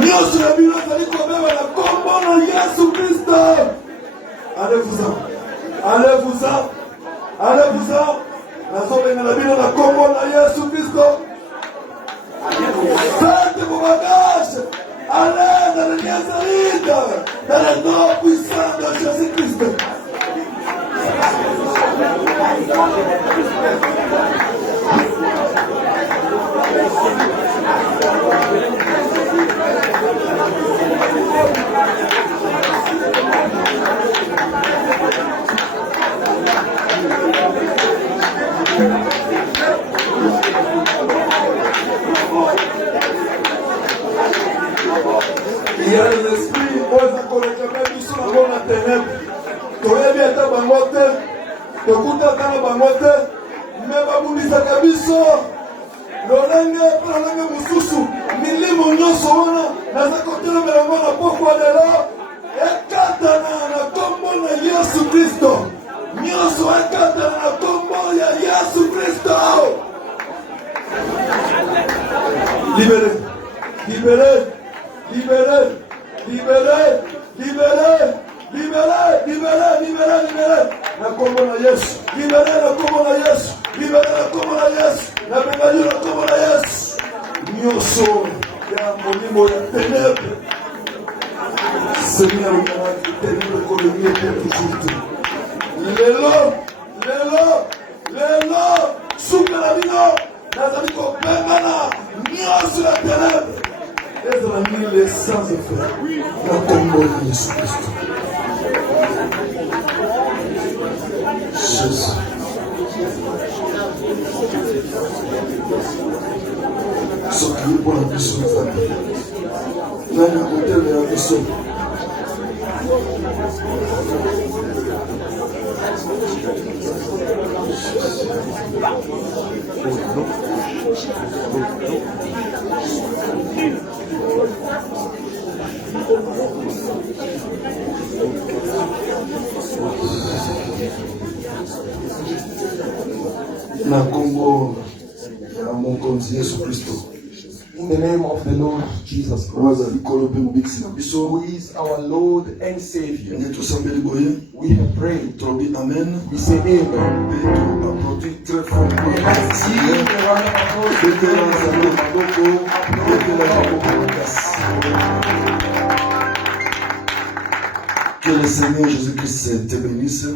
Nyonso ya bino ezali kobeba na kombo na Yesu Kristo. Allez-vous-en. Allez-vous-en. Allez-vous-en. Nazobenga na bino na kombo na Yesu Kristo. Faites vos bagages. Allez dans le Nazareth. Dans le nom puissant de Jésus-Christ. Oh. Il y a les esprits, oza kolekana biso nango na ténèbre. Toyebi ata bango te, tokuta ata na bango te, me babundisaka biso lolenge mpe lolenge mosusu. Milimo nyonso wana naza kotelemela yango na pokwa lelo ekatana na kombo na Yesu Kristo. Nyonso ekatana na kombo ya Yesu Kristo. Libéré, libéré, libéré, libéré, libéré, libéré, libéré, libéré, libéré. Na kombo na Yesu, libéré na kombo na Yesu, libéré na kombo na Yesu, na bengali na kombo na Yesu. Nyonso ya molimo ya ténèbre. Seigneur, le ténèbre colonie pour toujours. Lelo, lelo, lelo, soupe la vino, nazali kopengana, nyonso ya ténèbre. Ezra nini les sans effet, na kombo ya Yesu Kristo. Jésus. Soki mpona biso nzambe nani akotelemela biso na kombo ya mokonzi Yesu Kristo. In the name of the Lord Jesus Christ, who is our Lord and Savior, we have prayed. Amen. We say amen. Que le Seigneur Jésus-Christ te bénisse.